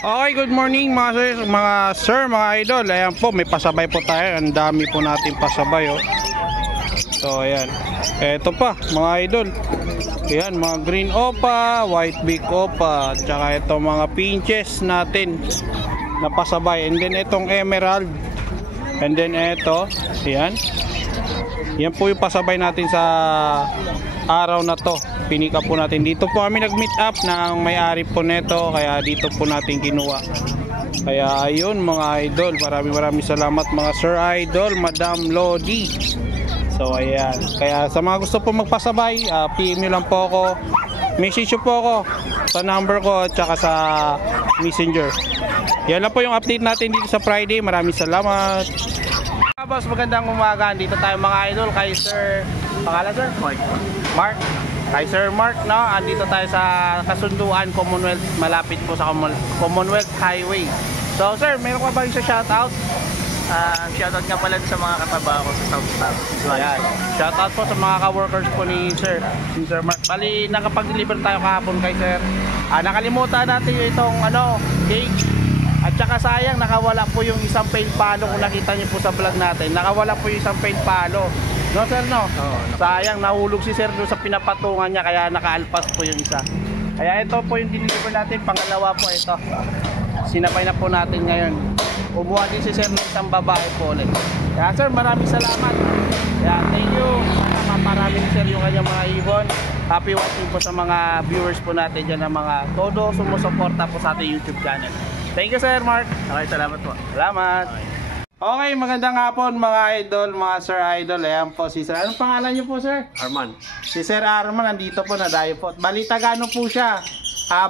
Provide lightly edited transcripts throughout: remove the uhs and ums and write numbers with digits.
Okay, good morning mga sir, mga idol. Ayan po, may pasabay po tayo. Ang dami po natin pasabay, oh. So, ayan. Eto pa, mga idol. Ayan, mga green opa, white beak opa, tsaka ito mga pinches natin na pasabay. And then itong emerald. And then ito, ayan. Yan po yung pasabay natin sa araw na to. Pinika po natin. Dito po kami nag-meet up ng may-ari po neto, kaya dito po natin kinuha. Kaya ayun mga idol, maraming salamat mga sir idol, Madam Lodi. So ayan, kaya sa mga gusto po magpasabay, PM nyo lang po ako, message nyo po ako sa number ko at saka sa messenger. Yan lang po yung update natin dito sa Friday. Maraming salamat. Boss, magandang umaga. Dito tayo mga idol kay Sir, pangalan sir? Mark. Kay Sir Mark, no? Andito tayo sa Kasunduan, Commonwealth, malapit po sa Commonwealth Highway. So sir, meron ka ba yung sa shoutout? Shoutout nga pala sa mga kataba ko sa South Staff. Ayan. Shoutout po sa mga ka-workers po ni Sir Mark. Bali, nakapag-deliver tayo kahapon kay Sir. Nakalimutan natin yung itong cake. At saka sayang, nakawala po yung isang paint palo. Kung nakita niyo po sa vlog natin, nakawala po yung isang paint palo. No sir, no? Sayang, nahulog si Sir doon sa pinapatungan niya, kaya nakaalpas po yung isa. Kaya ito po yung deliver natin, pangalawa po ito. Sinabay na po natin ngayon. Umuha din si Sir ng isang babae po ulit. Kaya sir, maraming salamat. Kaya thank you. Maraming Sir yung kanyang mga ibon. Happy watching po sa mga viewers po natin dyan, ng mga todo sumusuporta po sa ating YouTube channel. Thank you Sir Mark. Okay, salamat po. Salamat. Okay, magandang hapon mga idol, mga Sir Idol. Ayan po si Sir. Anong pangalan niyo po Sir? Arman. Si Sir Arman nandito po, nadayo po. Balita gano po siya?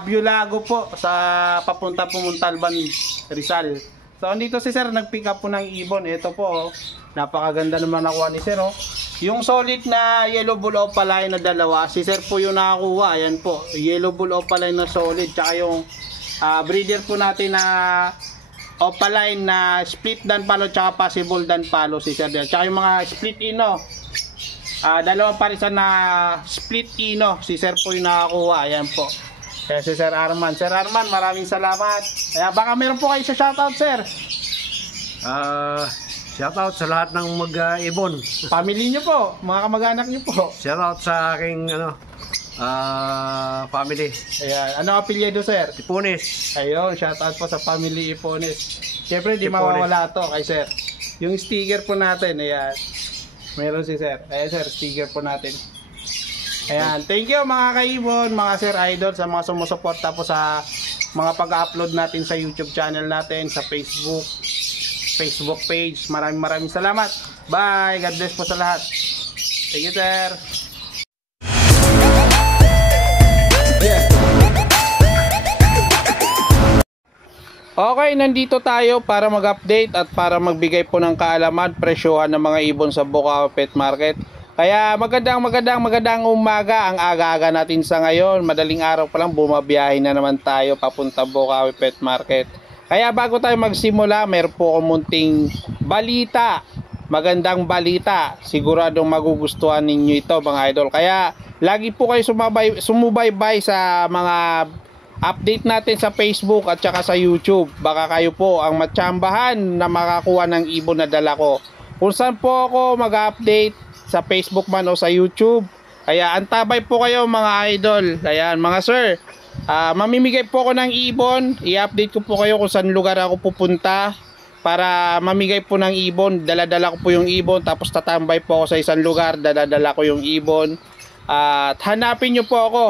Biolago po sa papunta po Montalban, Rizal. So andito si Sir, nag-pick up po ng ibon. Ito po, napakaganda naman nakuha ni Sir. Yung solid na yellow bull opaline na dalawa, si Sir po yung nakakuha. Ayan po, yellow bull opaline na solid. Tsaka yung breeder po natin na opaline na split dan palo tsaka possible dan palo si Sir. Tsaka yung mga split ino, dalawang parisan na split ino, si Sir po yung nakakuha. Ayan po. Kaya si Sir Arman. Sir Arman, maraming salamat. Kaya baka meron po kayo sa shoutout Sir. Shoutout sa lahat ng mag-ibon. Family nyo po, mga kamag-anak nyo po. Shoutout sa aking family. Ayan, ano apelyido Sir? Ipunis. Ayun, shoutout po sa family Ipones. Siyempre, di Ipones. mawawala to kay Sir. Yung sticker po natin, ayan. Meron si Sir. Ayan Sir, sticker po natin. Ayan, thank you mga kaibon, mga Sir Idol, sa mga sumusuporta po sa mga pag-upload natin sa YouTube channel natin, sa Facebook page. Maraming salamat. Bye. God bless po sa lahat. Thank you Sir. Okay, nandito tayo para mag-update at para magbigay po ng kaalaman, presyohan ng mga ibon sa Bukawi Pet Market. Kaya magandang umaga, ang aga-aga natin sa ngayon. Madaling araw pa lang, bumabiyahe na naman tayo papunta Bukawi Pet Market. Kaya bago tayo magsimula, meron po akong munting balita. Magandang balita. Siguradong magugustuhan ninyo ito mga idol. Kaya lagi po kayo sumubaybay sa mga update natin sa Facebook at saka sa YouTube. Baka kayo po ang matsambahan na makakuha ng ibon na dala ko. Kung saan po ako mag-update, sa Facebook man o sa YouTube. Kaya antabay po kayo mga idol. Ayan mga sir, mamimigay po ako ng ibon. I-update ko po kayo kung saan lugar ako pupunta para mamigay po ng ibon. Dala-dala ko po yung ibon, tapos tatambay po ako sa isang lugar, dala-dala ko yung ibon. At hanapin nyo po ako.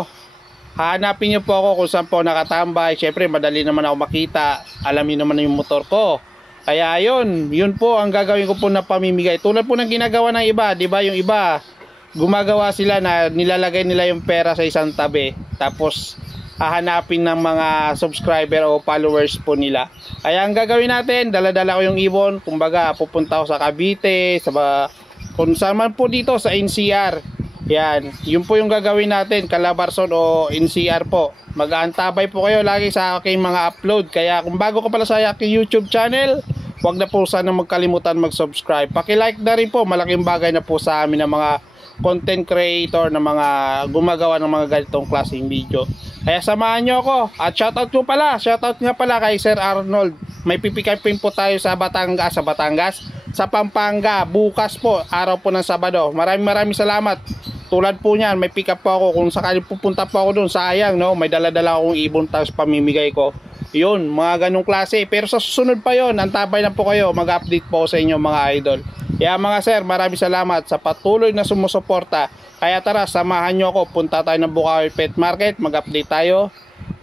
Hanapin nyo po ako kung saan po nakatambay. Syempre madali naman ako makita. Alamin naman yung motor ko. Kaya yun po ang gagawin ko po na pamimigay. Tulad po ng ginagawa ng iba, 'di ba? Yung iba gumagawa sila na nilalagay nila yung pera sa isang tabi. Tapos hahanapin ng mga subscriber o followers po nila. Kaya ang gagawin natin, dala-dala ko yung ibon. Kumbaga, pupunta ako sa Cavite, kung saan man po dito sa NCR. Yan, yun po yung gagawin natin, Calabarzon o NCR po. Mag-aantabay po kayo lagi sa aking mga upload. Kaya kung bago ka pala sa aking YouTube channel, huwag na po sana magkalimutan mag-subscribe. Paki-like na rin po, malaking bagay na po sa amin ng mga content creator na mga gumagawa ng mga ganitong klaseng video. Kaya samahan nyo ako. At shoutout nga pala kay Sir Arnold. May pipikapin po tayo sa Batangas, sa Pampanga, bukas po, araw po ng Sabado. Maraming salamat. Tulad po niyan, may pick up po ako. Kung sakali pupunta po ako doon, sayang, no? May dala-dala akong ibon tapos pamimigay ko. Yun, mga ganong klase. Pero sa susunod pa yon, antabay na po kayo. Mag-update po sa inyo mga idol. Kaya mga sir, maraming salamat sa patuloy na sumusuporta. Kaya tara, samahan nyo ako. Punta tayo ng Bukawi Pet Market. Mag-update tayo.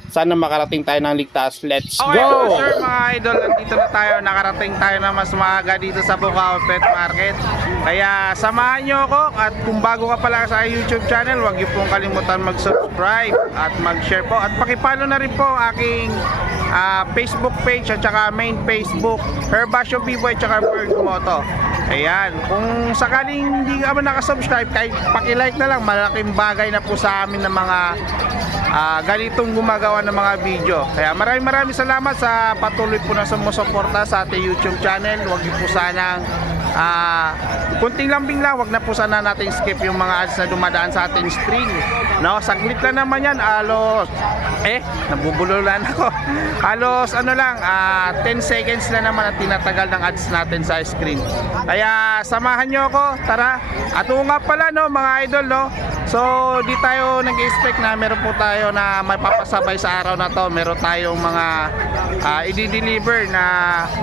Sana makarating tayo ng ligtas. Let's go! Okay, sir, mga idol, nandito na tayo. Nakarating tayo na mas maaga dito sa Bukawi Pet Market. Kaya samahan nyo ako. At kung bago ka pala sa YouTube channel, huwag niyo pong kalimutan mag-subscribe at mag-share po. At pakipalo na rin po aking Facebook page at saka main Facebook, Herbasio Biboy at saka Bergmoto. Ayan, kung sakaling hindi ka ba nakasubscribe, kahit pakilike na lang, malaking bagay na po sa amin ng mga ganitong gumagawa ng mga video. Kaya maraming salamat sa patuloy po na sumusuporta sa ating YouTube channel. Huwag niyo po sanang kunting lambing lang, wag na po sana natin skip yung mga ads na dumadaan sa ating screen, no? Saglit lang naman yan, halos nabubululan ako. Halos 10 seconds na naman at tinatagal ng ads natin sa screen. Kaya samahan nyo ako, tara. At nga pala, no, mga idol, no, so di tayo nag-expect na meron po tayo na may papasabay sa araw na to. Meron tayong mga i-deliver na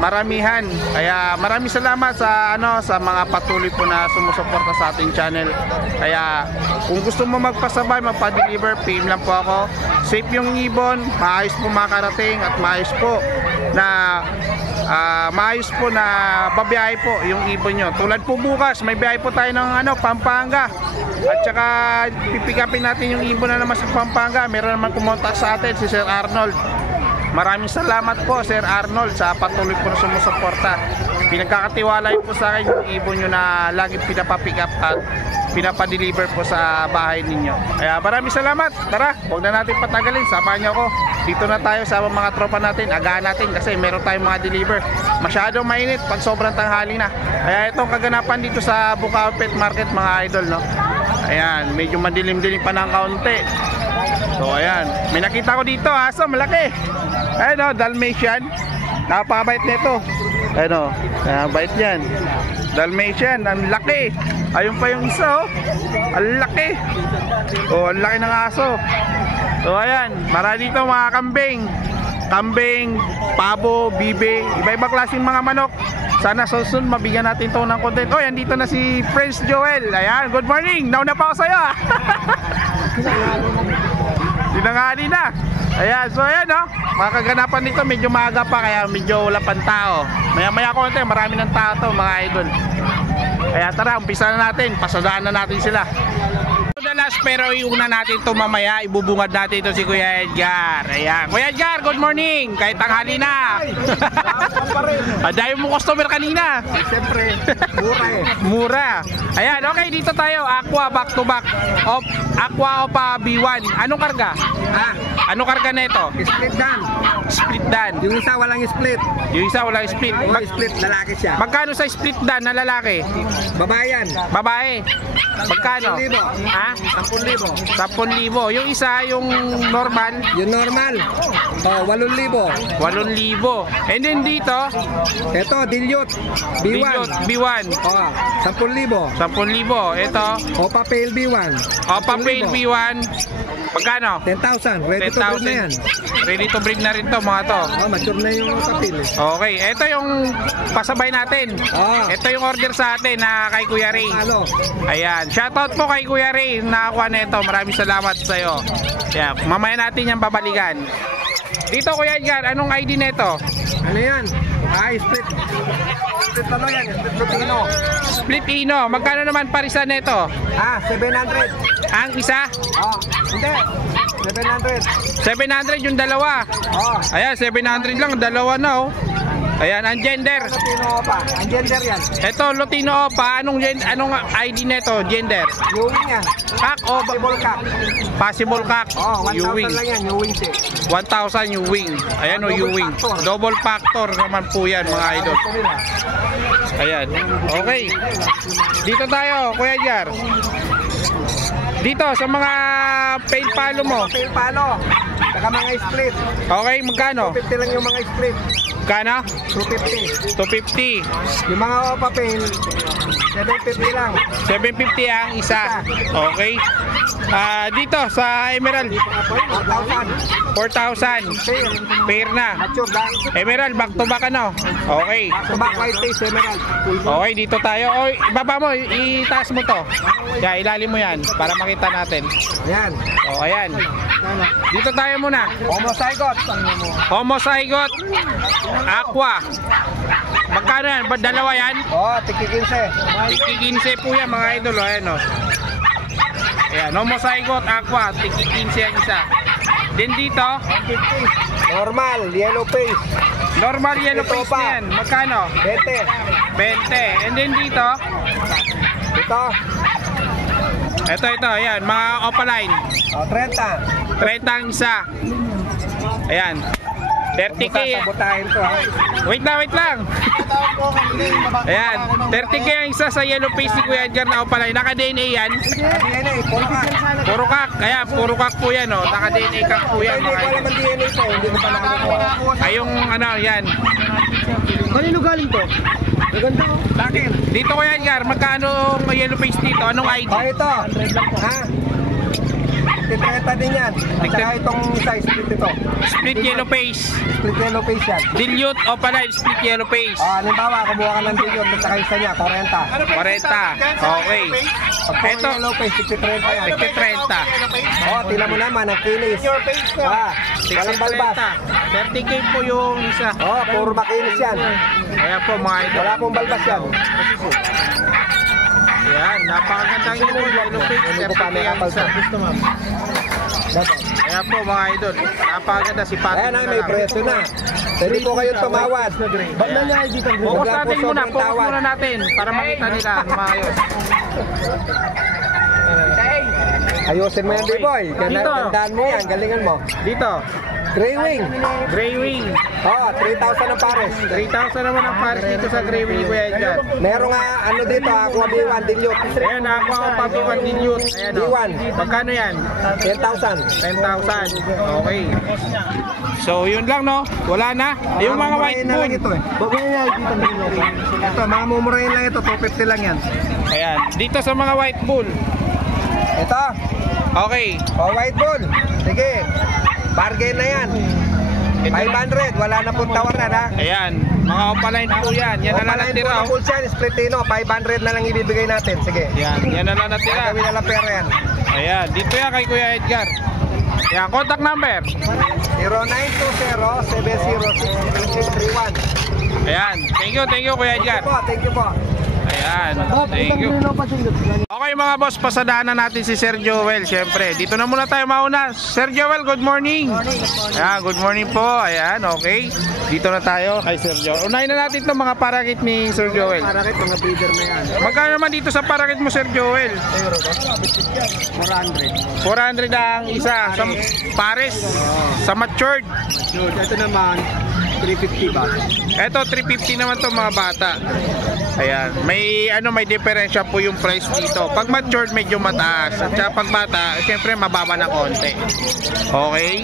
maramihan. Kaya maraming salamat sa sa mga patuloy po na sumusuporta sa ating channel. Kaya kung gusto mo magpasabay, magpa-deliver, PM lang po ako. Safe yung ibon, maayos po makarating at maayos po na babiyahe po yung ibon nyo. Tulad po bukas, may biyahe po tayo ng Pampanga. At saka pipikapin natin yung ibon na naman sa Pampanga. Meron naman kumontak sa atin si Sir Arnold. Maraming salamat po Sir Arnold sa patuloy po na sumusuporta. Pinagkakatiwala po sa akin yung ibon nyo na laging pinapapick up at pinapadeliver po sa bahay ninyo. Kaya maraming salamat. Tara, huwag na natin patagalin. Samahan nyo ako. Dito na tayo sa mga tropa natin. Agahan natin kasi meron tayong mga deliver. Masyadong mainit pag sobrang tanghali na. Kaya itong kaganapan dito sa Bukawi Pet Market, mga idol, no? Ayan, medyo madilim-dilim pa ng kaunti. So ayan, may nakita ko dito, aso malaki. Ayan, Dalmatian. Napakabait nito. Ayan, bait yan. Dalmatian, ang laki. Ayun pa yung isa, ang laki. Ang laki ng aso. So ayan, marami dito mga kambing, pabo, bibe, iba-iba klaseng mga manok. Sana susunod mabigyan natin ito ng content. Oh, yan dito na si Prince Joel. Ayan, good morning. Nauna pa ako sa'yo. Sinangali na. Ayan, so ayan, mga kaganapan dito medyo maaga pa kaya medyo wala pang tao. Maya konti, marami ng tao to, mga idol. Kaya tara, umpisa na natin. Pasadaan na natin sila. Pero iuna natin ito mamaya, ibubungad natin ito si Kuya Edgar. Ayan, Kuya Edgar, good morning. Kahit tanghali na. Dahil mo customer kanina. Siyempre, mura Mura. Ayan, okay, dito tayo. Aqua back to back. Aqua Opa B1. Anong karga? Anong karga na ito? Split dan. Split dan. Yung isa walang split. Yung isa walang split. Split, lalaki siya. Magkano sa split dan na lalaki? Babae yan. Babae. Magkano? 10,000. Ha? 10,000. 10,000. Yung isa, yung normal, Yung normal, 8,000. 8,000. And then dito, Ito, dilute. B1. B1, 10,000. 10,000. Ito, Opa Pale B1. Opa Pale B1, magkano? 10,000. Ready to breed na yan. 10,000. Ready to breed na rin to, mga to. Mature na yung kapil. Okay, ito yung pasabay natin. Ito yung order sa atin na kay Kuya Ray. Ano? Ayan, shoutout po kay Kuya Ray. Nakakuha na ito. Maraming salamat sa iyo. Yeah, mamaya natin yung babalikan. Dito Kuya Edgar, anong ID na ito? Ano yan? Split. Split ano yan? Split Lutino. Split Ino. Magkano naman parisan na ito? 700. Ang isa? Hindi. 700. 700 yung dalawa. Ayan, 700 lang. Dalawa na, Ayan, ang gender. Lutino Opa. Ang gender yan. Ito, Lutino Opa. Anong ID na ito? Gender? Ewing yan. Kak o Possible cock. possible kak? 1,000 lang yan. Ewing siya. 1,000 Ewing. Ayan o, Ewing. Double factor naman po yan, mga idol. Ayan. Okay. Dito tayo, Kuya Jar. Dito sa mga pail palo mo. Pail palo. Saka mga split. Okay, magkano? 250 lang yung mga split. Magkano? 250. 250. Yung mga papel, 750 lang. 750 ang isa. Okay. Dito sa Emerald, 4,000. 4,000. Pair. Pair na. Mature lang. Emerald, back to back ano? Okay. Back white face, emerald. Okay, dito tayo. O, ibaba mo, itaas mo to. Yeah, ilalim mo yan para makita natin. Yan. O, ayan. Dito tayo muna. Homozygote. Homozygote Aqua. Magkano yan? Ba, dalawa yan? Oh, tiki 15. Tiki 15 po yan mga idol. O, ayan o. Ayan, Homozygote Aqua. Tiki 15 yan isa. Then dito, 50. Normal, yellow face. normal yellow Ito face pa. na yan. Magkano? 20. 20. And then dito, Ito, ito, ayan, mga opaline. oh, 30. 30 ang isa. Ayan. 30k. Sasabotahin to, ha. Wait lang. Ayan. 30k ang isa sa yellow face ni Kuya Edgar na opaline. Naka-DNA yan. DNA, puro ka. Puro kak. Ayan, puro kak po yan. Oh. Naka-DNA kak po yan. Hindi ko alam ang DNA to, hindi ko pa nakakuha. Ay, yung ano, yan. Kanino galing to? Maganda ko. Bakit? Dito Kuya Edgar, magkano ang yellow face dito? Anong ID? Oh, ito. Ha? Titreta din yan. At saka itong size split ito. Split yellow face. Split yellow face yan. Dilute opaline, split yellow face. Oh, halimbawa, kumuha ka ng dilute at saka isa niya, 40. 40. Okay. Pag puro Ito, yellow face, 30 yan. 30. Oh, tinan mo naman, ang kinis. Walang balbas. 30k po yung isa. Oh, puro makinis yan. Ayan po mga idol. Wala pong balbas yan. Ayan, napakagandang yellow face. Hindi ko pa 30k may ang kapal isa. to. Dapat. Ayan po mga idol. Napakaganda si Patrick. Ayan na, may presyo na. Pwede po kayong tumawad. Ba't na niya dito? Focus natin muna. Focus muna natin para makita nila ang maayos. Ayusin mo yan, B-boy. Dito. Gandaan mo yan, galingan mo. Dito, Grey wing. Grey Wing. Oh, 3,000 ang pares. 3,000 naman ang pares dito sa Grey Wing ni Kuya Edgar. Meron nga, ano dito, Aqua B1, dilute. Ayan, ako ang pabiwan din yun. Ayan o. B1. Magkano yan? 10,000. 10,000. Okay. So, yun lang no? Wala na? Yung mga white Mumurahin na lang moon. ito eh. Babayin na dito. Ito, mga mumurahin lang ito, 250 lang yan. Ayan. Dito sa mga white bull. Ito, Okay. oh, white bull. Sige, bargain na yan. 500, wala na pong tawaran ha. Ayan. Mga opaline po yan. Yan na lang natira. Full size, splitino, 500 na lang ibibigay natin. Sige. Yan. Yan na lang natira. Gawin na lang pera yan. Ayan. Dito yan kay Kuya Edgar. Ayan. Contact number. 0920-706-3631. Ayan. Thank you Kuya Edgar. Thank you po. Ayan. Thank you. Okay mga boss, pasadaanan natin si Sir Joel. Siyempre, dito na muna tayo mauna. Sir Joel, good morning. Ayan, good morning po. Ayan, okay. Dito na tayo kay Sir Joel. Unahin na natin itong mga parakit ni Sir Joel. Parakit, mga breeder na yan. Magkano naman dito sa parakit mo, Sir Joel? 400. 400 ang isa sa pares, sa matured. Ito naman, 350 ba? Ito 350 naman to mga bata. Ayan, may diferensya po yung price dito. Pag matured medyo mataas at saka pag bata, siyempre mababa na konti. Okay?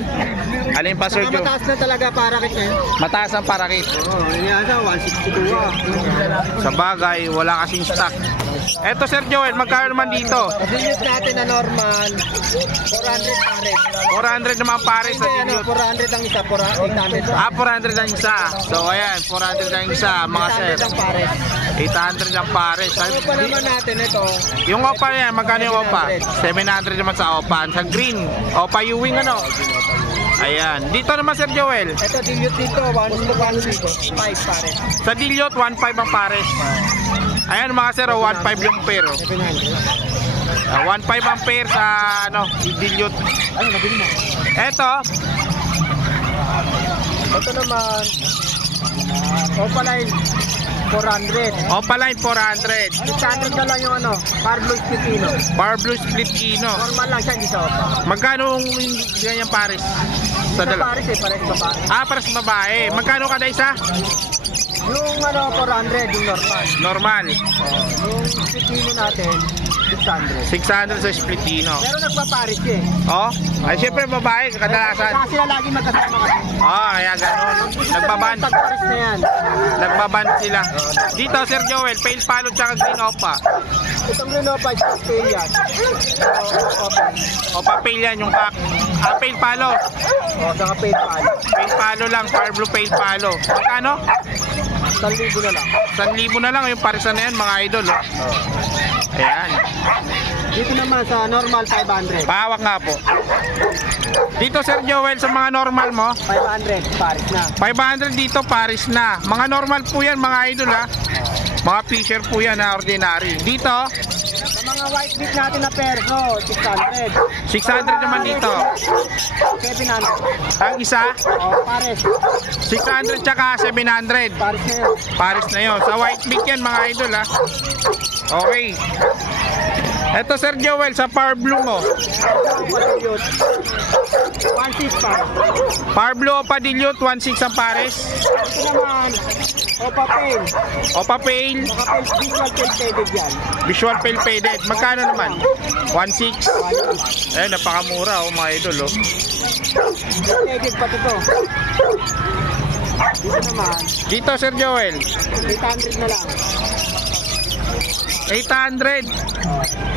Alin pa Sir Joel? Mataas na talaga parakit na yun. Mataas ang parakit. Oo, yata 162 ah. Sa bagay, wala kasing stock. Eto Sir Joel, magkano naman dito? Dilute natin na normal, 400 pares. 400 naman pares sa Hindi, dilute. 400 ang isa, 800 pa. 400 ang isa. So ayan, 400 ang isa mga sir. 800 ang pares. 800 ang pares. Ano pa naman natin ito? Yung opa yan, magkano yung opa? 700 naman sa opa. Sa green, opa Ewing ano? Ayan. Dito naman Sir Joel. Ito, dilute dito, 1 5 pares. Sa dilute, 1.5 ang pares. Ayan mga sir, 1.5 yung pair. 1.5 ang pair sa dilute. Ano, nabili mo? Eto, Ito naman, Opaline, 400. Opaline 400. 600 na lang yung Parblo Spitino. Bar Blue Split Ino. Normal lang siya, hindi sa Opa. Magkano yung ganyang pares? Sa Sa dalawa? pares pares babae. Para sa babae. Magkano kada isa? Yung 400, yung normal. Normal. Yung Spitino natin, 600. 600 sa splitino. Pero nagpaparis siya eh. Oh, ay syempre babae kadalasan. Kasi sila lagi magkasama kasi. Oh, kaya ganoon. Nagbaban. Tagparis na yan. Nagbaban sila. Dito Sir Joel, pale palo tsaka green opa. Itong Renopa, pale yan. Opa pale yan yung pack. Ah, pale palo. O, saka pale palo. Pale palo lang, fire blue pale palo. Ano? 1,000 na lang. 1,000 na lang yung parisan na yan mga idol. Oh. Ayan. Dito naman sa normal 500. Pahawak nga po. Dito Sir Joel, sa mga normal mo, 500, paris na. 500 dito, Paris na. Mga normal po yan mga idol ha. Mga fisher po yan na ordinary. Dito, Sa mga white meat natin na perso, 600. 600 naman dito. 700. Ang isa, O, pares. 600 tsaka 700. Paris na yun. Paris na yon. Sa white meat yan mga idol ha. Okay. Eto Sir Joel, sa Power Blue mo. Patiyot. 1,600 pa. Power Blue o Padilute, 1.6 ang pares. Ito naman, Opa Pale. Opa Pale, Mga visual tail faded yan. Visual Pale Faded. Magkano naman? 1.6. Eh, napakamura oh mga idol oh. Faded pa ito. Dito naman, Dito Sir Joel, 800 na lang. 800.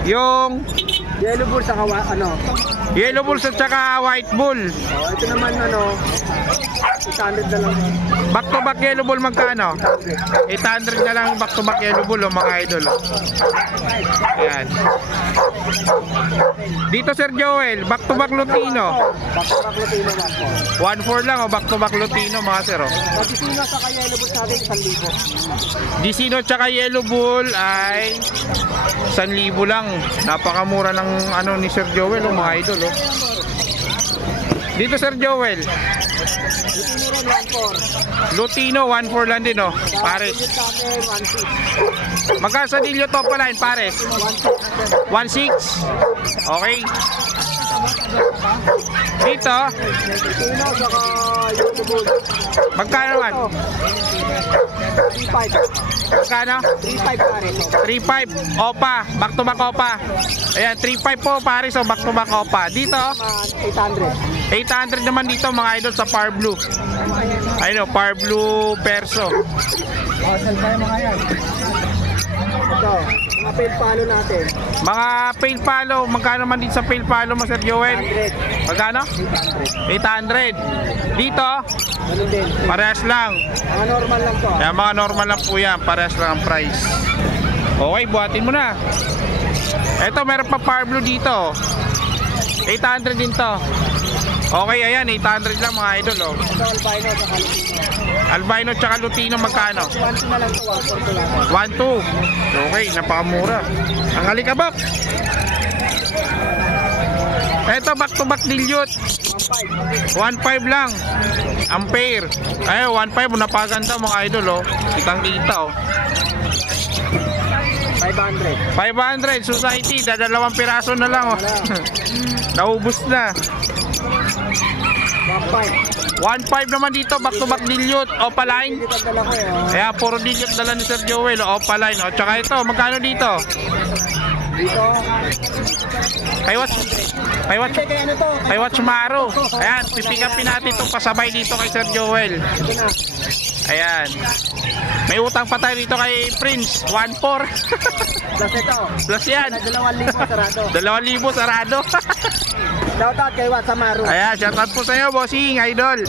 Yung Yellow bull saka Yellow Bulls at saka White Bull. ito naman 800 na lang. Back to back Yellow Bull magkano? 800 na lang back to back Yellow Bull oh, mga idol oh. Ayan. Dito Sir Joel, back to back Lutino. Back Lutino lang po. 1.4 lang oh, back to back Lutino mga sir oh. Patisino saka yellow bull natin 1,000. Disino tsaka Yellow Bull ay 1,000 lang. Napakamura ng ano ni Sir Joel oh, mga idol oh. Dito Sir Joel, Lutino rin 1,400. Lutino 1.4 lang din oh, pares. Dito natin 1,600. Magkano sa Dilio top line pares? 1.6. Okay. Dito, Lutino saka yellow bull. magkano naman? 3,500. Magkano? 3,500 pares. 3.5 Opa, back to back Opa. Ayan, 3.5 po pares oh, back to back Opa. Dito, 800. 800 naman dito mga idol sa Power Blue. Ayun oh, Power Blue Perso. Saan tayo mga yan? Ito, mga pale palo natin. Mga pale palo, magkano naman dito sa pale palo mo Sir Joel? 100. Magkano? 800. Dito, Ano din? parehas lang. Mga normal lang po. Kaya mga normal lang po yan, parehas lang ang price. Okay, buhatin mo na. Eto, meron pa Power Blue dito. 800 din to. Okay, ayan, 800 lang mga idol oh. Ito albino sa Lutino. Albino tsaka Lutino magkano? 1,200 na lang ito, 1,400 lang. 1.2. Okay, napakamura. Ang alikabok. Eto, back to back dilute. 1,500. 1.5 lang. Ampere. Ay, 1.5 napaganda mga idol oh. Kitang-kita oh. 500. 500 society, dadalawang piraso na lang oh. Naubos na. 1,500. 1.5 naman dito, back to back dilute, opaline. Dito ang dala ko eh. Kaya puro dilute dala ni Sir Joel, opaline. O, tsaka ito, magkano dito? Dito. Kay Watch Hindi, kaya ano to? Kay Watch Maro. Ayan, pipikapin natin itong pasabay dito kay Sir Joel. Ito na. Ayan. May utang pa tayo dito kay Prince, 1.4. Plus ito. Plus yan. 2,000 sarado. 2,000 sarado. Shoutout kay Watsamaru. Ayan, shoutout po sa iyo, bossing, idol.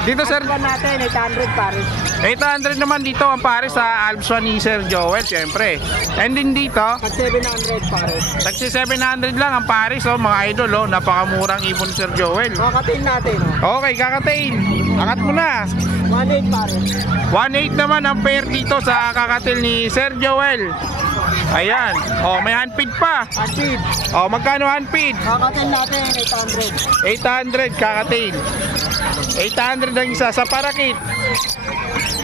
Dito Sir, Alban natin, 800 pares. 800 naman dito ang pare sa Alps 1 ni Sir Joel, syempre. And din dito, At 700 pares. tagsi 700 lang ang pares, oh, mga idol, oh, napakamurang ibon ni Sir Joel. Kakatin natin. Okay, kakatail. Angat mo na. 1,800 pares. 1.8 naman ang pair dito sa kakatil ni Sir Joel. Ayan. Oh, may handpid pa. Acid. Oh, magkano handpid? Kakatin natin, 800. 800 kakatail. 800 ang isa. Sa parakit,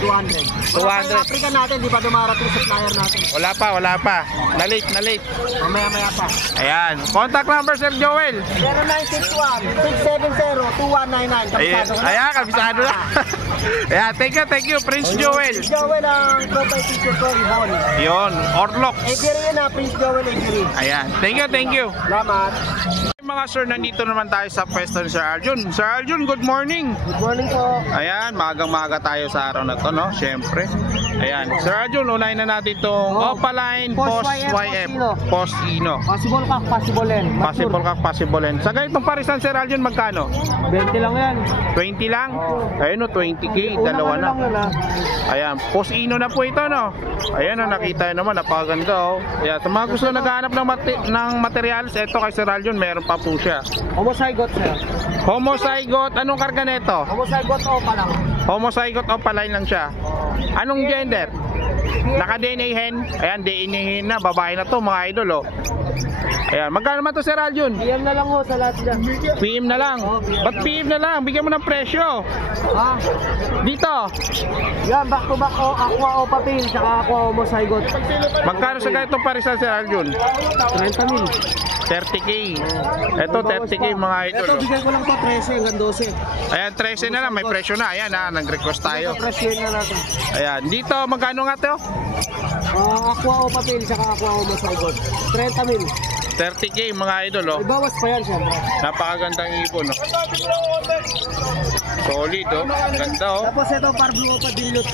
200. 200. African natin, di pa dumarating sa supplier natin. Wala pa. Na-late. Mamaya pa. Ayan. Contact number, Sir Joel. 0961-670-2199. Ayan, kabisado na. Ayan, thank you, Prince Joel. Joel ang profile picture ko, Ibon. Yon, Orlok. Egery yun na, Prince Joel Egery. Ayan, thank you. Salamat. Mga sir, nandito naman tayo sa pwesto ni Sir Aljun. Sir Aljun, good morning. Good morning po. Ayan, magang-maga tayo sa araw na to, no? Siyempre. Ayan, Sir Aljun, unahin na natin itong Opaline Post YF. Post Ino. Possible ka, possible yan. Possible yan. Sa ganitong parisan, Sir Aljun, magkano? 20 lang yan. 20 lang? Ayun, no, 20k, dalawa na. Ayan, Post Ino na po ito, no? Ayan, no, nakita nyo naman, napakaganda, oh. Ayan, sa mga gusto naghahanap ng materials, ito kay Sir Aljun, meron pa po siya. Homozygote, sir. Homozygote, anong karga nito? Homozygote o pa lang. Homozygote Opaline lang siya. Anong gender? Naka-DNA hen? Ayan, DNA hen na, babae na to mga idol, oh. Ayan, magkano naman to, Sir Aljun? PM na lang ho sa lahat dyan. PM na lang. Ba't PM na lang? Bigyan mo ng presyo. Ha? Dito. Yan, back to back o, aqua o papel, tsaka aqua homozygote. Magkano sa ganitong parisan, Sir Aljun? 30 mil. 30k. Ito, 30k mga idol, Ito, oh. bigyan ko lang po 13 hanggang 12. Ayan, 13 na lang. May presyo na. Ayan, ha. Nag-request tayo. Ito, presyo na natin. Ayan. Dito, magkano nga to? Aqua o papel, tsaka aqua homozygote. 30 mil. 30k mga idol, oh. Ibawas pa yan, siyempre. Napakagandang ibon, oh. Solid, oh. Ganda, oh. Tapos ito, Parblo o pa dilute.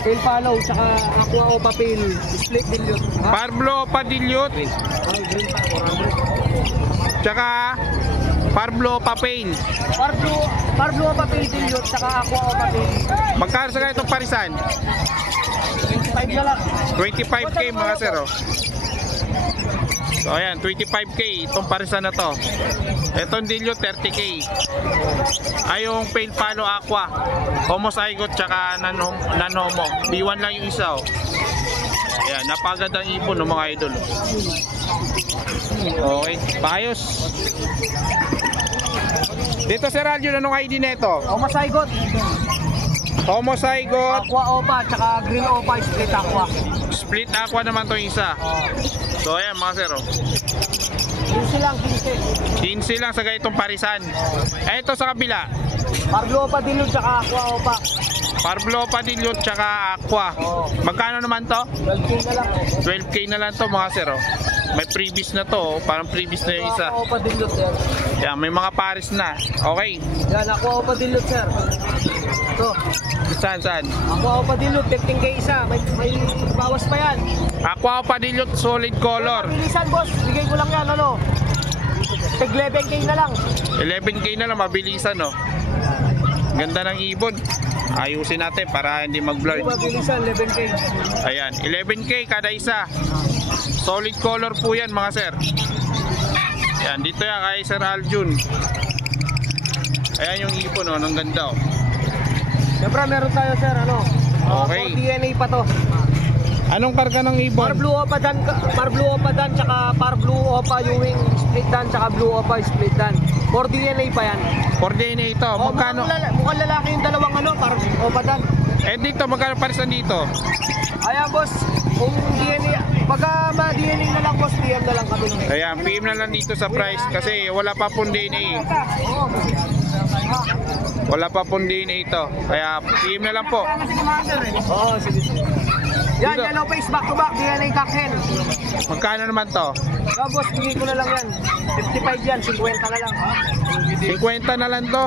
Tail follow, tsaka aqua o papel, split dilute. Ha? Parblo Padilute, Green pa, 400. tsaka Parblo Papain. Parblo o papel dilute, tsaka aqua o papel. Magkano sa ganitong parisan? 25 na lang. 25k mga sir, oh. So ayan, 25k itong parisan na to. Itong dilute 30k. Ay yung pale palo aqua, homozygote tsaka non-homo. B1 lang yung isa, oh. Ayan, napagandang ibon ng mga idol. Okay, paayos. Dito Sir Aljun, anong ID nito? Homozygote. Homozygote, Aqua opa, tsaka green opa, split aqua. split aqua naman to isa. So ayan mga sir, oh. 15 lang, 15. 15 lang sa ganitong parisan. Eh ito sa kabila, Parblo opa dilute, tsaka aqua opa. Parblo Padilute tsaka aqua. Magkano naman to? 12K na lang. 12k na lang to mga sir, oh. May previous na to, oh. Parang previous na yung isa. Aqua opa dilute, sir. Yan, may mga paris na. Okay. Yan, aqua opa dilute, sir. Ito. Saan? Aqua opa dilute, 15K isa. May bawas pa yan. Aqua Padilute solid color. Bilisan, boss. Bigay ko lang yan, ano. Tag 11K na lang. 11k na lang, mabilisan, oh. Ganda ng ibon. Ayusin natin para hindi mag-blur. Bilisan, 11K. Ayan, 11k kada isa. Solid color po yan mga sir. Ayan, dito yan kay Sir Aljun. Ayan yung ibon, oh, ng ganda, oh. Siyempre, meron tayo, sir, ano. Okay. 4 DNA pa to. Anong karga ng ibon? Parblo opa dan, tsaka Parblo opa Ewing split dan, tsaka Blue opa split dan. 4 DNA pa yan. 4 DNA ito. Magkano? Mukhang lalaki yung dalawang ano, Parblo opa dan. Eh dito, magkano parisan dito? Ayan, boss. Kung DNA, pagka ma-DNA na lang, boss, PM na lang kami. Ayan, PM na lang dito sa price kasi wala pa pong DNA. Wala pa pong DNA ito. Kaya PM na lang po. Oo, sige. Yan, Dito. yellow face back to back, DNA kakhen. Magkano naman to? Yan, boss, bigay ko na lang yan. 55 yan, 50 na lang. 50 na lang to.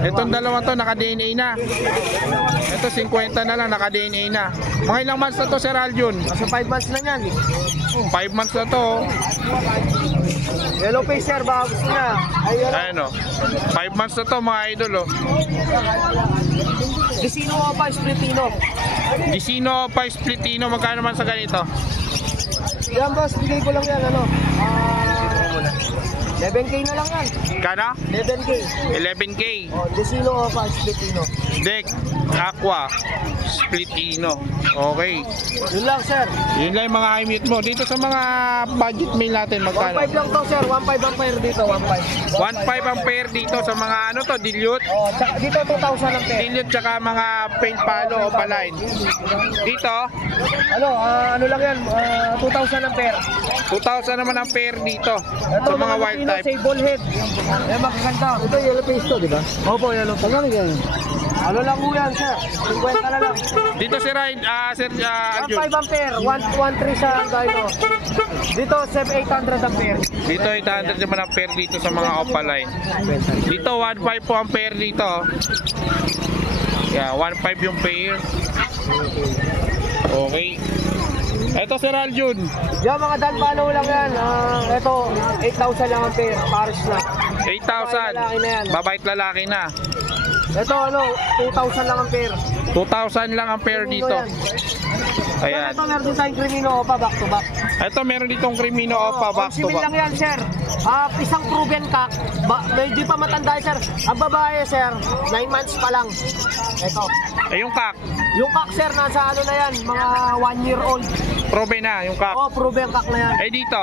Itong dalawa to naka-DNA na. Ito 50 na lang naka-DNA na. Mga ilang months na to Sir Aljun? Nasa 5 months na yan. 5 months na to. Yellow face, sir, baka gusto na. Ayun. Ayan, oh. 5 months na to mga idol, oh. Disino opa, splitino. Disino pa splitino, magkano naman sa ganito? Yan, boss, bigay ko lang yan, ano. 11K na lang yan. Kana? 11K. 11k. Oh, Disino opa, splitino. Deck, aqua, split ino. Okay. Yun lang, sir. Yun lang yung mga high mute mo. Dito sa mga budget mail natin, 1.5 magkano? lang to, sir. 1.5 ang pair dito, 1.5. 1.5 ang pair dito sa mga ano to, dilute. Oh, tsaka dito 2,000 ang pair. Dilute tsaka mga paint palo o paline. Dito, Ano lang yan, 2,000 ang pair. 2,000 naman ang pair dito. Ito, Sa mga wild Lutino, type. sable head. Ayan, magaganda. Ito, yellow face to, di ba? Opo, yellow face. Ano lang po yan, sir? 50 na lang. Dito si Ryan, Sir Aljun. 1.5 ang pair, 1.13 sa gyno. Dito, 7,800 ang pair. Dito 800 naman ang pair dito sa mga opaline. Dito 1.5 po ang pair dito. Yeah, 1.5 yung pair. Okay. Ito Sir Aljun. Yung mga dan palo lang yan. Ito, 8,000 lang ang pair. Paris na. 8,000. Babait lalaki na. Ito, 2,000 lang ang pair. 2,000 lang ang pair dito. Ayan. Ito, meron din tayong Crimino Opa back to back. Ito meron ditong Crimino Opa back to Simil lang back. yan, sir. Isang proven cock. Medyo pa matanda, sir. Ang babae, sir, 9 months pa lang. Ito. Eh yung kak, Yung cock, sir, nasa ano na yan, mga 1 year old. probe na yung kak. Oh, proven cock na yan. Eh dito,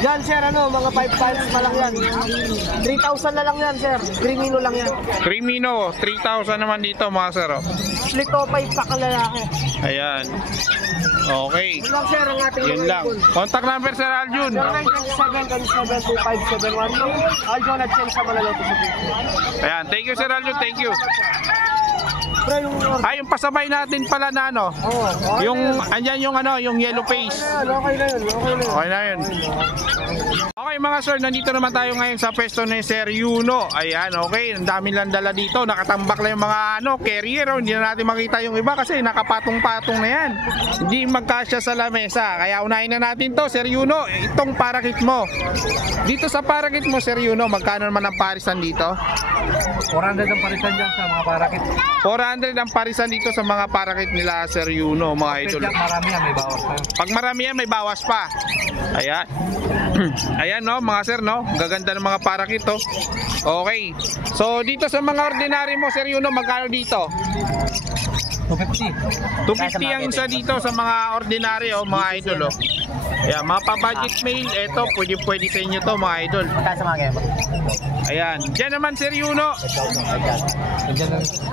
Yan, sir, mga 5 pounds pa lang yan. 3,000 na lang yan, sir. Crimino lang yan. Crimino, 3,000 naman dito mga sir. Oh. Split Opa yung cock ang lalaki. Ayan. Okay. Yun lang, sir, ang ating Yun lang. Contact number Sir Aljun. 0927-27-2571. Aljo na dyan sa Malaloto sa Pilipinas. Ayan, thank you Sir Aljun, thank you. Pre, Ay, yung pasabay natin pala na ano, yung, andyan yung ano, yung yellow face. Okay na yun. Okay na yun. Okay mga sir, nandito naman tayo ngayon sa pwesto ni Sir Yuno. Ayan, okay, ang dami lang dala dito. Nakatambak lang yung mga ano, carrier. Oh. Hindi na natin makita yung iba kasi nakapatong-patong na yan. Hindi magkasya sa lamesa. Kaya unahin na natin to, Sir Yuno. Itong parakit mo. Dito sa parakit mo, Sir Yuno, magkano naman ang parisan dito? 400 ang parisan dyan sa mga parakit. 400 ang parisan dito sa mga parakit nila Sir Yuno, mga idol. Marami yan, may bawas pa. Pag marami yan, may bawas pa. Ayan. Ayan no, mga sir no. Gaganda ng mga parakit to. Okay. So dito sa mga ordinary mo, Sir Yuno, magkano dito? 250. 250 ang isa dito sa mga ordinary oh, mga idol oh. Ayan, mga pa-budget mail, eto, pwede sa inyo to mga idol. Magkano sa mga ganyan? Ayan. Diyan naman Sir Yuno.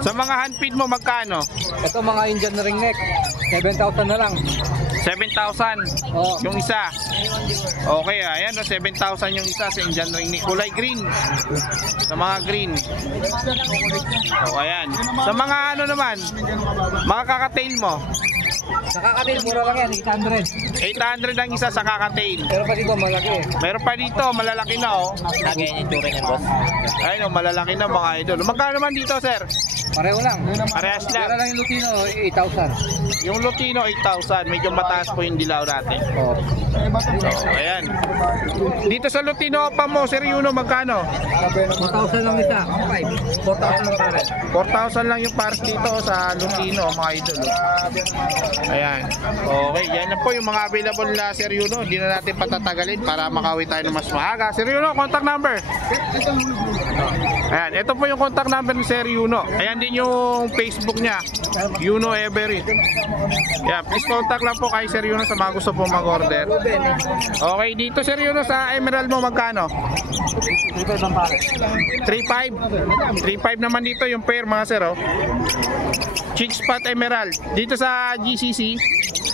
Sa mga handfeed mo, magkano? Ito mga Indian ring neck. 7,000 na lang. 7,000 Oo. yung isa. Okay, ayan no, 7,000 yung isa sa Indian ring neck. Kulay green. Sa mga green. O ayan. Sa mga ano naman, mga kakatail mo. Sa kakatail, mura lang yan, 800. 800 ang isa sa kakatail. Pero pa dito, malaki. Meron pa dito, malalaki na oh. Lagi yung turing yan, boss. Ayun oh, malalaki na mga idol. Magkano naman dito, sir? Pareho lang. Parehas lang. lang yung Lutino, 8,000. Yung Lutino 8,000, medyo mataas po yung dilaw natin. Oo. So, ayan. Dito sa Lutino pa mo, Sir Yuno, magkano? 4,000 lang isa. 4,000 lang pare. 4,000 lang yung pares dito sa Lutino, mga idol. Ayan. Okay, yan na po yung mga available na Sir Yuno. Hindi na natin patatagalin para makawi tayo ng mas maaga. Sir Yuno, contact number. Ayan, ito po yung contact number ni Sir Yuno. Ayan din yung Facebook niya, Yuno Everett. Yeah, please contact lang po kay Sir Yuno sa mga gusto po mag-order. Okay, dito Sir Yuno sa Emerald mo magkano? 3,000 pare. 3.5. 3.5 naman dito yung pair mga sir oh. Chick Spot Emerald. Dito sa GCC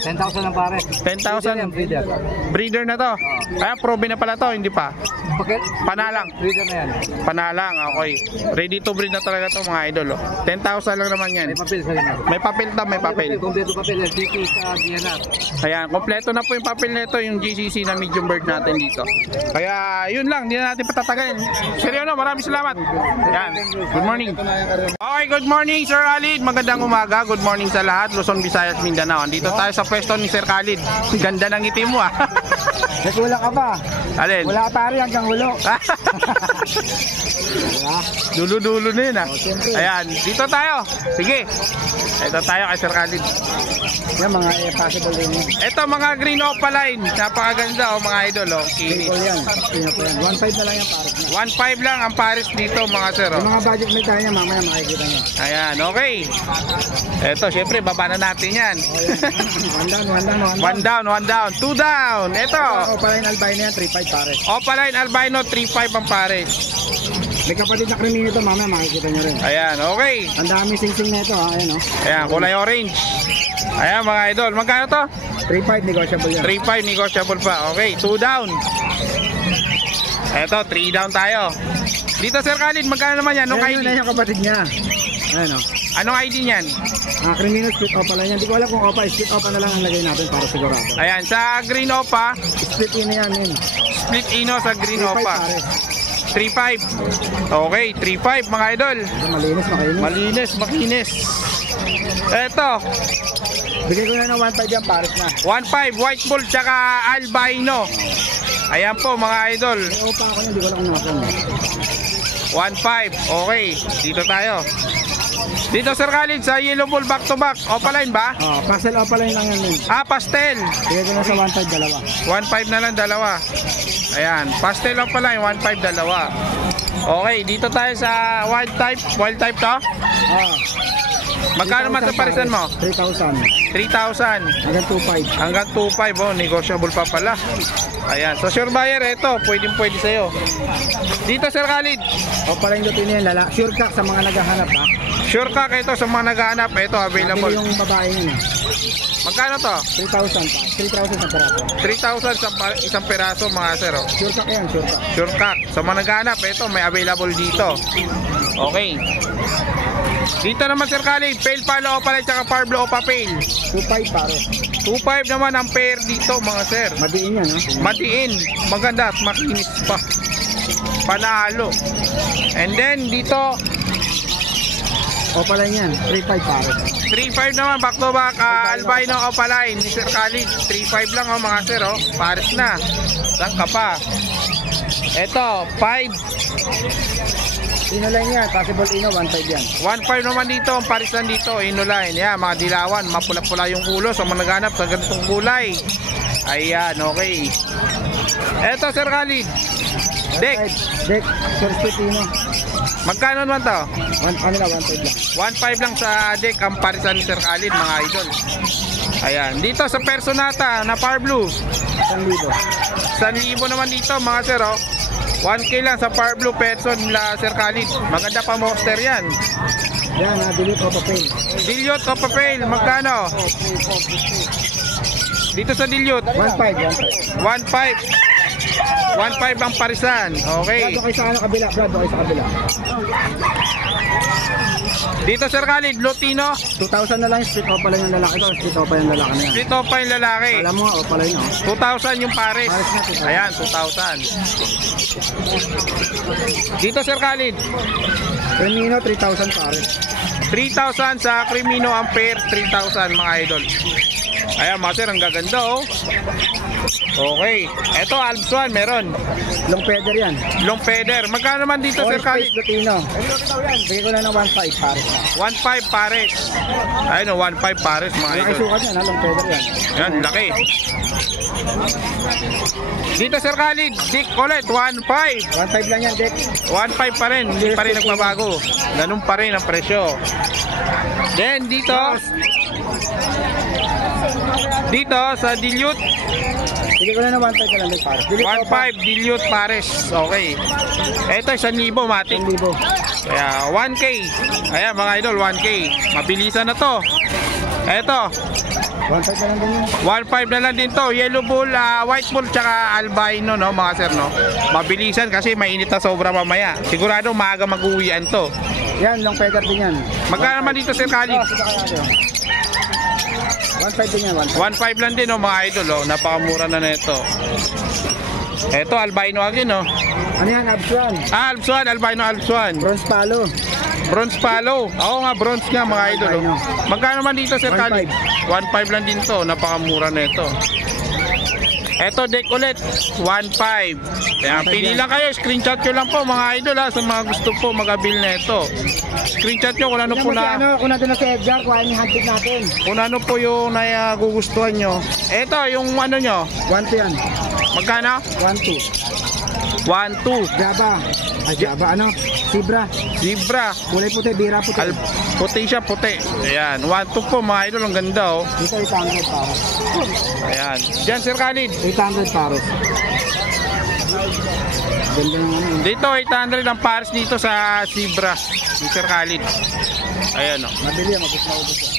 10,000 lang pare. 10,000. Breeder. Breeder na to. Kaya probe na pala to, hindi pa. Bakit? Panalang. Breeder na yan. Panalang, okay. Ready to breed na talaga to mga idol oh. 10,000 lang naman yan. May papel sa ganyan. May papel daw, may papel. Kompleto papel. LCT sa DNR. Ayan, kompleto na po yung papel nito, yung GCC na medium bird natin dito. Kaya yun lang, hindi na natin patatagalin. Seryono, maraming salamat. Ayan, good morning. Okay, good morning Sir Khalid. Magandang umaga, good morning sa lahat. Luzon, Visayas, Mindanao. Andito tayo sa pwesto ni Sir Khalid. Ganda ng ngiti mo ah. Nagula ka ba? Alin? Wala pare hanggang ulo. Diba? Dulo-dulo na yun ah. siyempre. Ayan, dito tayo. Sige. Ito tayo kay Sir Khalid. Yan mga possible rin yun. Ito mga green opaline. Napakaganda mga idol. Kinis. Simple yan. Sino po yan? 1.5 na lang yan pare. 1.5 lang ang pares dito mga sir. Yung mga budget may tayo niya, mamaya makikita niyo. Ayan, okay. Ito, syempre, baba na natin yan. One down. 2 down. Ito. Opaline albino yan, 3.5 pares. Opaline albino, 3.5 ang pares. May kapatid na krimi nito, mamaya makikita niyo rin. Ayan, okay. Ang dami sing-sing na ito, ha? Ayan, Ayan, kulay orange. Ayan mga idol, magkano to? 3.5 negotiable yan. 3.5 negotiable pa. Okay, 2 down. Eto, 3 down tayo. Dito Sir Khalid, magkano naman yan? Anong Ayan, ID? yun yung kapatid niya. Ayan, Anong ID niyan? Crimino split opa lang yan. Hindi ko alam kung opa, split opa na lang ang lagay natin para sigurado. Ayan, sa green opa, Split in yan, min. split ino sa green 3.5 opa. pares. 3.5. Okay, 3.5 mga idol. Ito, malinis, makainis. Malinis, makinis. Eto, Bigay ko na ng 1.5 yan, pares na. 1.5 white bull tsaka albino. Ayan po mga idol. May opa ako yan, hindi ko alam kung nasan. 1.5. Okay, dito tayo. Dito Sir Khalid sa yellow bull back to back. Opaline ba? Pastel opa lang yan, min. Pastel. Bigay ko na sa 1.5 dalawa. 1.5 na lang dalawa. Ayan, pastel opaline 1.5 dalawa. Okay, dito tayo sa wild type. Wild type to? Magkano man sa parisan mo? 3,000. 3,000 Hanggang 2.5. hanggang 2.5. Oh, negotiable pa pala. Ayan, so sure buyer, ito, pwede sa'yo. Dito Sir Khalid, Opa lang yung lutin yan, lala. Sure cock sa mga naghahanap, ha? sure ka ito sa mga naghahanap. Ito, available. Nabili yung babae yun, Magkano to? 3,000 pa. 3,000 sa peraso. 3,000 sa isang piraso mga sir. Oh. Sure cock yan, sure cock. Sure ka. Sa mga naghahanap, ito, may available dito. Okay. Dito naman Sir Khalid, pale palo o pala tsaka parblo o papel. 2.5 pare. 2.5 naman ang pair dito mga sir. Madiin yan, ha? Matiin, maganda at makinis pa. Panalo. And then dito, Opa lang yan, 3.5 pare. 3.5 naman back to back albino opaline ni Sir Khalid. 3.5 lang mga sir oh. Pares na. Saan ka pa? Ito, 5. Ino lang yan, possible ino, 1.5 yan. 1.5 naman dito, ang parisan dito, inuline. Yan, mga dilawan, mapula-pula yung ulo. So managanap sa ganitong kulay. Ayan, okay. Eto Sir Khalid, Dek. Dek, sure split ino. Magkano naman to? 1.5 lang. 1.5 lang sa Dek ang parisan ni Sir Khalid, mga idol. Ayan, dito sa Personata na Par Blue. 1,000. 1,000 naman dito mga sir oh. 1K lang sa Par Blue Person la Sir Khalid. Maganda pa monster yan. Yan, delete o papel. Dilute o papel, magkano? Dito sa dilute 1.5. 1.5 ang parisan. Okay. Brad, okay sa kabila. Brad, okay sa kabila. Dito Sir Khalid, Lutino. 2,000 na lang, split opa lang yung lalaki. Ito, split opa yung lalaki na yan. Dito pa yung lalaki. Alam mo nga, opa lang yun. 2,000 yung pares. Pares na, 2,000. Ayan, 2,000. Dito Sir Khalid, Firmino, 3,000 pare. 3,000 sa Crimino Ampere, 3,000 mga idol. Ayan mga sir, ang gaganda oh. Okay, eto Alpswan meron. Long feather yan. Long feather. Magkano naman dito Sir Khalid? Space Latino. Bigay ko na ng 1.5 pare. 1.5 pares. Ayun, 1.5 pares mga Laki idol. sukat yan, ha? Long feather yan. Yan, laki. Dito Sir Khalid, Dick Colette, 1.5. 1.5 lang yan, Dek. 1.5 pa rin, hindi pa rin nagbabago. Ganun pa rin ang presyo. Then dito sa dilute, Bigay ko na ng 1.5 na lang, Dek, pare. Delete opa. 1.5 dilute pares. Okay. Ito 1,000 matik. 1,000. Kaya 1K. Ayan mga idol, 1K. Mabilisan na to. Ito, 1.5 na lang din yun. 1.5 na lang din to. Yellow bull, white bull, tsaka albino, no, mga sir, no. Mabilisan kasi mainit na sobra mamaya. Sigurado maaga mag-uwian to. Yan, long feather din yan. Magkano naman dito Sir Khalid? Oh, sita kaya natin. 1.5 din yan, 1.5 1.5. lang din, no, mga idol, oh. Napakamura na nito. Ito, albino again, no. Ano yan, Abswan? Alpswan, albino Alpswan. Bronze palo. Bronze palo. Oo nga, bronze nga mga idol. Oh. Magkano man dito Sir Khalid? 1.5 lang din to. Napakamura na ito. Eto deck ulit, 1.5. Ayan, pili lang kayo, screenshot nyo lang po mga idol ha, sa mga gusto po mag-avail na ito. Screenshot nyo kung ano po na, Kung nandun na si Edgar, kuhain yung handpick natin. kung ano po yung nagugustuhan nyo. Eto, yung ano nyo, 1-2 yan. magkano? 1-2. 1.2. Java. Ay, Java, ano? Zebra. Zebra. Kulay puti, bira puti. Puti siya, puti. Ayan, 1.2 po mga idol, ang ganda oh. Dito 800 paros. Ayan. Diyan Sir Khalid. 800 paros. Ganda yung ano. Dito 800 ang pares dito sa Zebra ni Sir Khalid. Ayan oh. Mabili yan, mabus na ubus yan.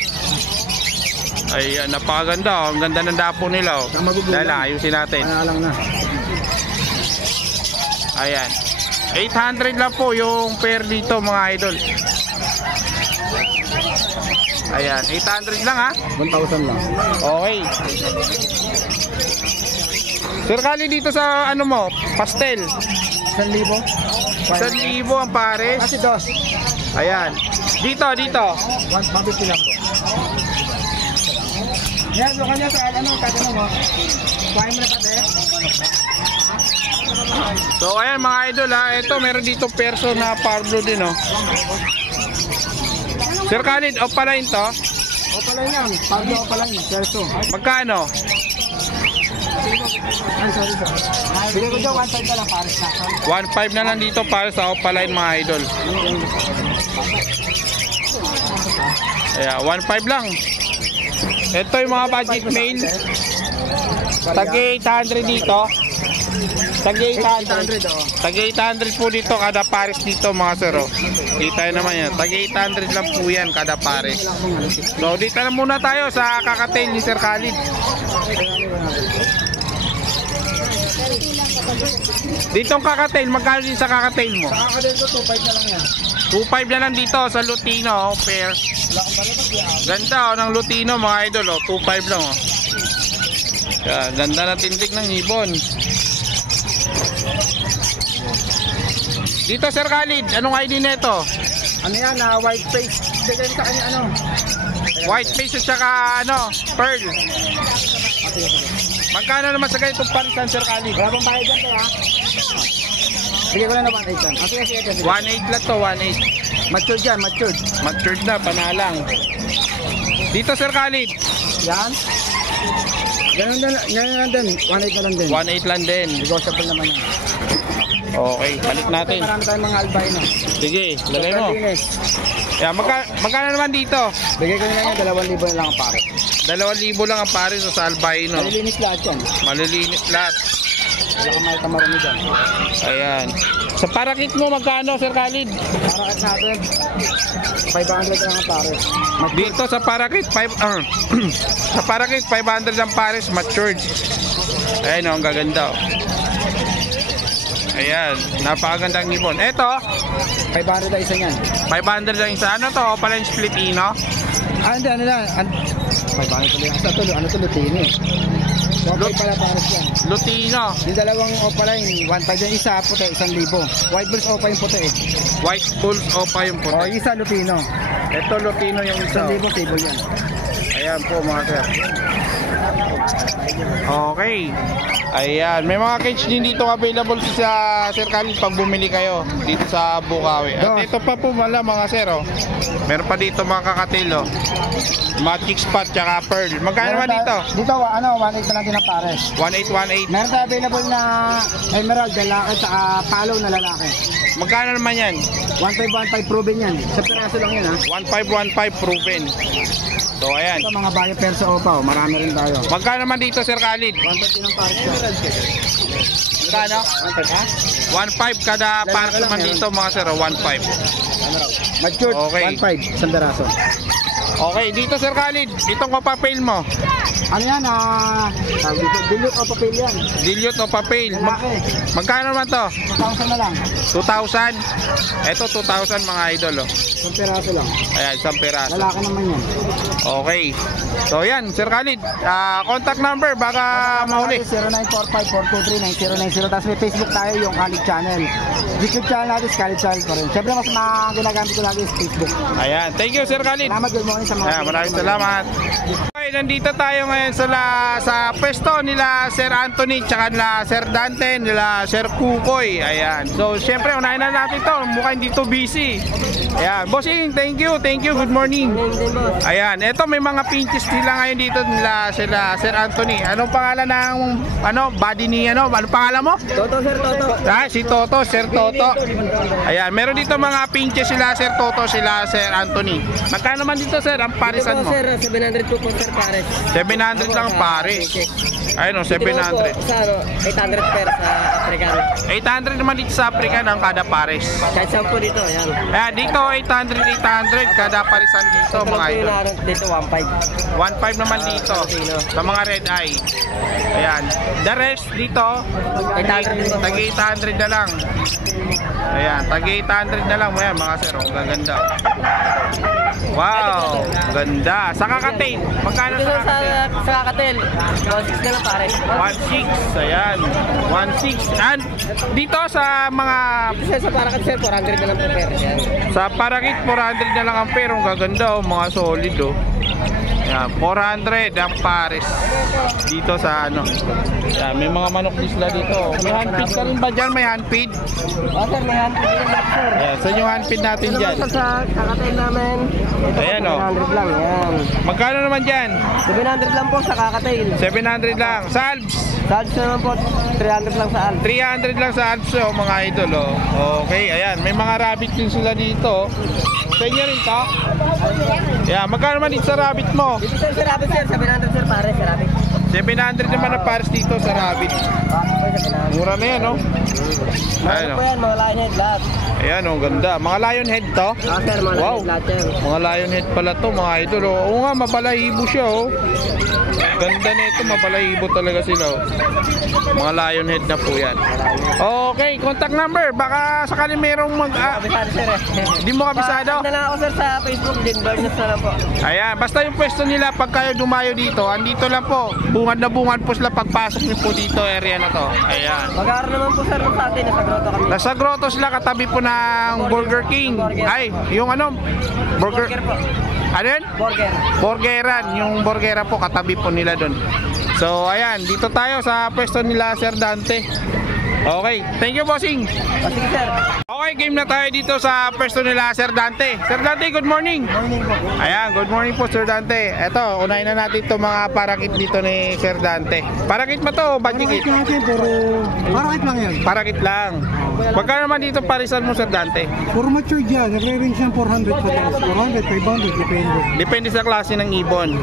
Ayan, napakaganda oh. Ang ganda ng dapo nila oh. Saan magugulang? Dahil lang, ayusin natin. Lang na. Ayan. 800 lang po yung pair dito mga idol. Ayan, 800 lang ha. 1,000 lang. Okay. Sir Khalid dito sa ano mo, pastel. 1,000? 1,000 ang pares. Kasi dos. Ayan. Dito. 150 lang po. Yan, so kanya sa ano, tatanong mo. Kuhain mo na pati. So ayan mga idol ha, ito meron dito perso na Pablo din oh. Sir Khalid, opaline to? O pala yan, Pablo o pala yan, perso. Magkano? Ay, sorry sir. Bigay ko dyan, 1,500 na lang pares na. 1.5 na lang dito para sa opaline mga idol. Ayan, 1.5 lang. Ito yung mga budget mail. Tagi 800 dito. Tagi 800. 800 o. Tagi 800 po dito kada pares dito mga sir oh. Kita naman yan. Tagi 800 lang po yan kada pares. So dito na muna tayo sa kakatail ni Sir Khalid. Ditong kakatail, magkano din sa kakatail mo? Sa kakadel ko, 2,500 na lang yan. 2.5 na lang dito sa Lutino oh, pair. Ganda oh ng Lutino mga idol oh, 2.5 lang oh. Yan, ganda na tindig ng ibon. Dito Sir Khalid, anong ID nito? Ano yan, white face. Bigay sa kanya, ano? White face at saka ano, pearl. Magkano naman sa ganitong parisan Sir Khalid? Wala pong bayad dyan to, ha? Bigay ko na ng 1,800 yan. Sige, sige, sige. 1.8 lang to, 1.8. Matured yan, matured. Matured na, panalang. Dito Sir Khalid, Yan. Ganun lang din. 1,800 na lang din. 1.8 lang din. Negotiable naman yan. Okay, balik natin. Marami tayong mga albino. Sige, lagay mo. Yan, magkano naman dito? Bigay ko na yan, 2,000 na lang ang pare. 2,000 lang ang pares sa albino. Malilinis lahat yan. Malilinis lahat. Wala kang makita marami dyan. Ayan. Sa parakit mo, magkano Sir Khalid? Parakit natin, 500 lang ang pare. Dito sa parakit, sa parakit, 500 ang pares, matured. Ayan oh, ang gaganda oh. Ayan, napakagandang ibon. Eto, 500 na isa yan. 500 lang isa. Ano to? Pala yung split ino? Hindi, ano lang. 500 tuloy. Ano to, Lutino eh. Okay pala pares yan. Lutino. Yung dalawang opaline, 1,500 yung isa, puti, 1,000. White bulls opa yung puti eh. White Bulls Opa yung O, puti. isa Lutino. Ito Lutino yung isa. 1,000 table yan. Ayan po mga sir. Okay. Ayan, may mga cage din dito available sa Sir Khalid pag bumili kayo dito sa Bukawi. At ito pa po wala mga sir oh. Meron pa dito mga kakatail oh. Mga chick spot tsaka pearl. Magkano naman dito? Dito, 1,800 na lang din ang pares. 1818. Meron tayo available na emerald, lalaki, saka palo na lalaki. Magkano naman yan? 1,515 proven yan. Sa piraso lang yan ha. 1515 proven. So ayan. Ito mga bayo persa opa, marami rin tayo. Magkano naman dito Sir Khalid? 1,500 ng pares. Magkano? 1,500 ha? 1.5 kada pares naman dito mga sir, 1.5. Matured, Okay. 1,500, isang piraso. Okay, dito Sir Khalid, itong papel mo. Ano yan, tawag dito, dilute o papel yan. Dilute o papel. Lalaki, Magkano naman to? 1,000 na lang. 2,000? Ito 2,000 mga idol oh. Isang piraso lang. Ayan, isang peraso. Lalaki naman yan. Okay. So yan, Sir Khalid, contact number baka mahuli. 0945-423-9090. Tapos may Facebook tayo, yung Khalid Channel. YouTube channel natin, Khalid Channel pa rin. Siyempre, mas ginagamit ko lagi is Facebook. Ayan, thank you Sir Khalid. Salamat, good morning sa mga... Ayan, maraming salamat. Okay, nandito tayo ngayon sa pwesto nila Sir Anthony tsaka nila Sir Dante, nila Sir Kukoy. Ayan. So, syempre, unahin na natin ito. Mukhang dito busy. Ayan. Bossing, thank you. Good morning. Ayan. Ito, may mga pinches nila ngayon dito nila Sir Anthony. Anong pangalan ng body ni Anong pangalan mo? Toto, Sir Toto. Ah, si Toto, Sir Toto. Ayan. Meron dito mga pinches sila Sir Toto, sila Sir Anthony. Magkano naman dito, Sir? Ang parisan mo? Sir, 700 po Sir Pares. 700 lang pares. Ayun o, 700. Sa 800 per sa African. 800 naman dito sa African ang kada pares. Kahit saan po dito, yan. Ayan, dito 800 kada parisan dito mga idol. Dito 1.5. 1.5 naman dito sa mga red eye. Ayan. The rest dito, 800 din po. tagi 800 na lang. Ayan, tagi 800 na lang. Ayan, mga sir, ang gaganda. Wow, ganda. Sa kakatain, magkano Dito sa kakatain? sa Kakatel, 1.6 na lang pare. 1.6, ayan. 1.6. And dito sa mga Sir, sa Parakat Sir, 400 na lang po per. Yan. sa Parakit 400 na lang ang pero ang gaganda oh, mga solid oh. Yan, 400 ang pares dito sa ano. Yan, may mga manok din sila dito. May handfeed ka rin ba dyan? May handfeed? Sir, may handfeed din lang sir. Ayan, saan yung handfeed natin dyan? Sa Kakatel namin, ito Ayan, oh. 700 lang, yan. Magkano naman dyan? 700 lang po sa Kakatel. 700 lang. Sa Alps? Salds naman po, 300 lang sa Alps. 300 lang sa Alps oh, mga idol oh. Okay, ayan. May mga rabbit din sila dito. Sa inyo rin to? Yeah, magkano naman dito sa rabbit mo? Dito sir, sa Rabbit sir, 700 sir pare, sa Rabbit. 700 naman ang pares dito sa rabbit. Mura na yan oh. Ayan Ano po oh. yan, mga lion head lahat. Ayan oh, ganda. Mga lion head to? Sir, mga Wow. lion head lahat yan. Mga lion head pala to mga idol oh. Oo nga, mabalahibo siya oh. Ganda na ito, mabalahibo talaga sila oh. Mga lion head na po yan. Okay, contact number. Baka sakali merong Kabisado sir eh. di mo kabisado? Na lang ako sir sa Facebook din, Bernes na lang po. Ayan, basta yung pwesto nila pag kayo dumayo dito, andito lang po. Bungad na bungad po sila pagpasok niyo po dito area na to. Ayan. Mag-aaral naman po sir sa atin, nasa grotto kami. Nasa grotto sila katabi po ng Burger King. Ay, yung ano? Burger po. Ano yun? Burger. Burgeran. Yung burgera po katabi po nila doon. So, ayan. Dito tayo sa pwesto nila Sir Dante. Okay. Thank you, bossing. Sige sir. Okay, game na tayo dito sa pwesto nila Sir Dante. Sir Dante, good morning. Morning po. Ayan, good morning po Sir Dante. Eto, unahin na natin itong mga parakit dito ni Sir Dante. Parakit ba to? Badjikit? natin pero parakit lang yan. Parakit lang. Magkano naman dito parisan mo Sir Dante? For mature dyan, nagre-range ng 400 pa tayo. 400, 500, depende. Depende sa klase ng ibon.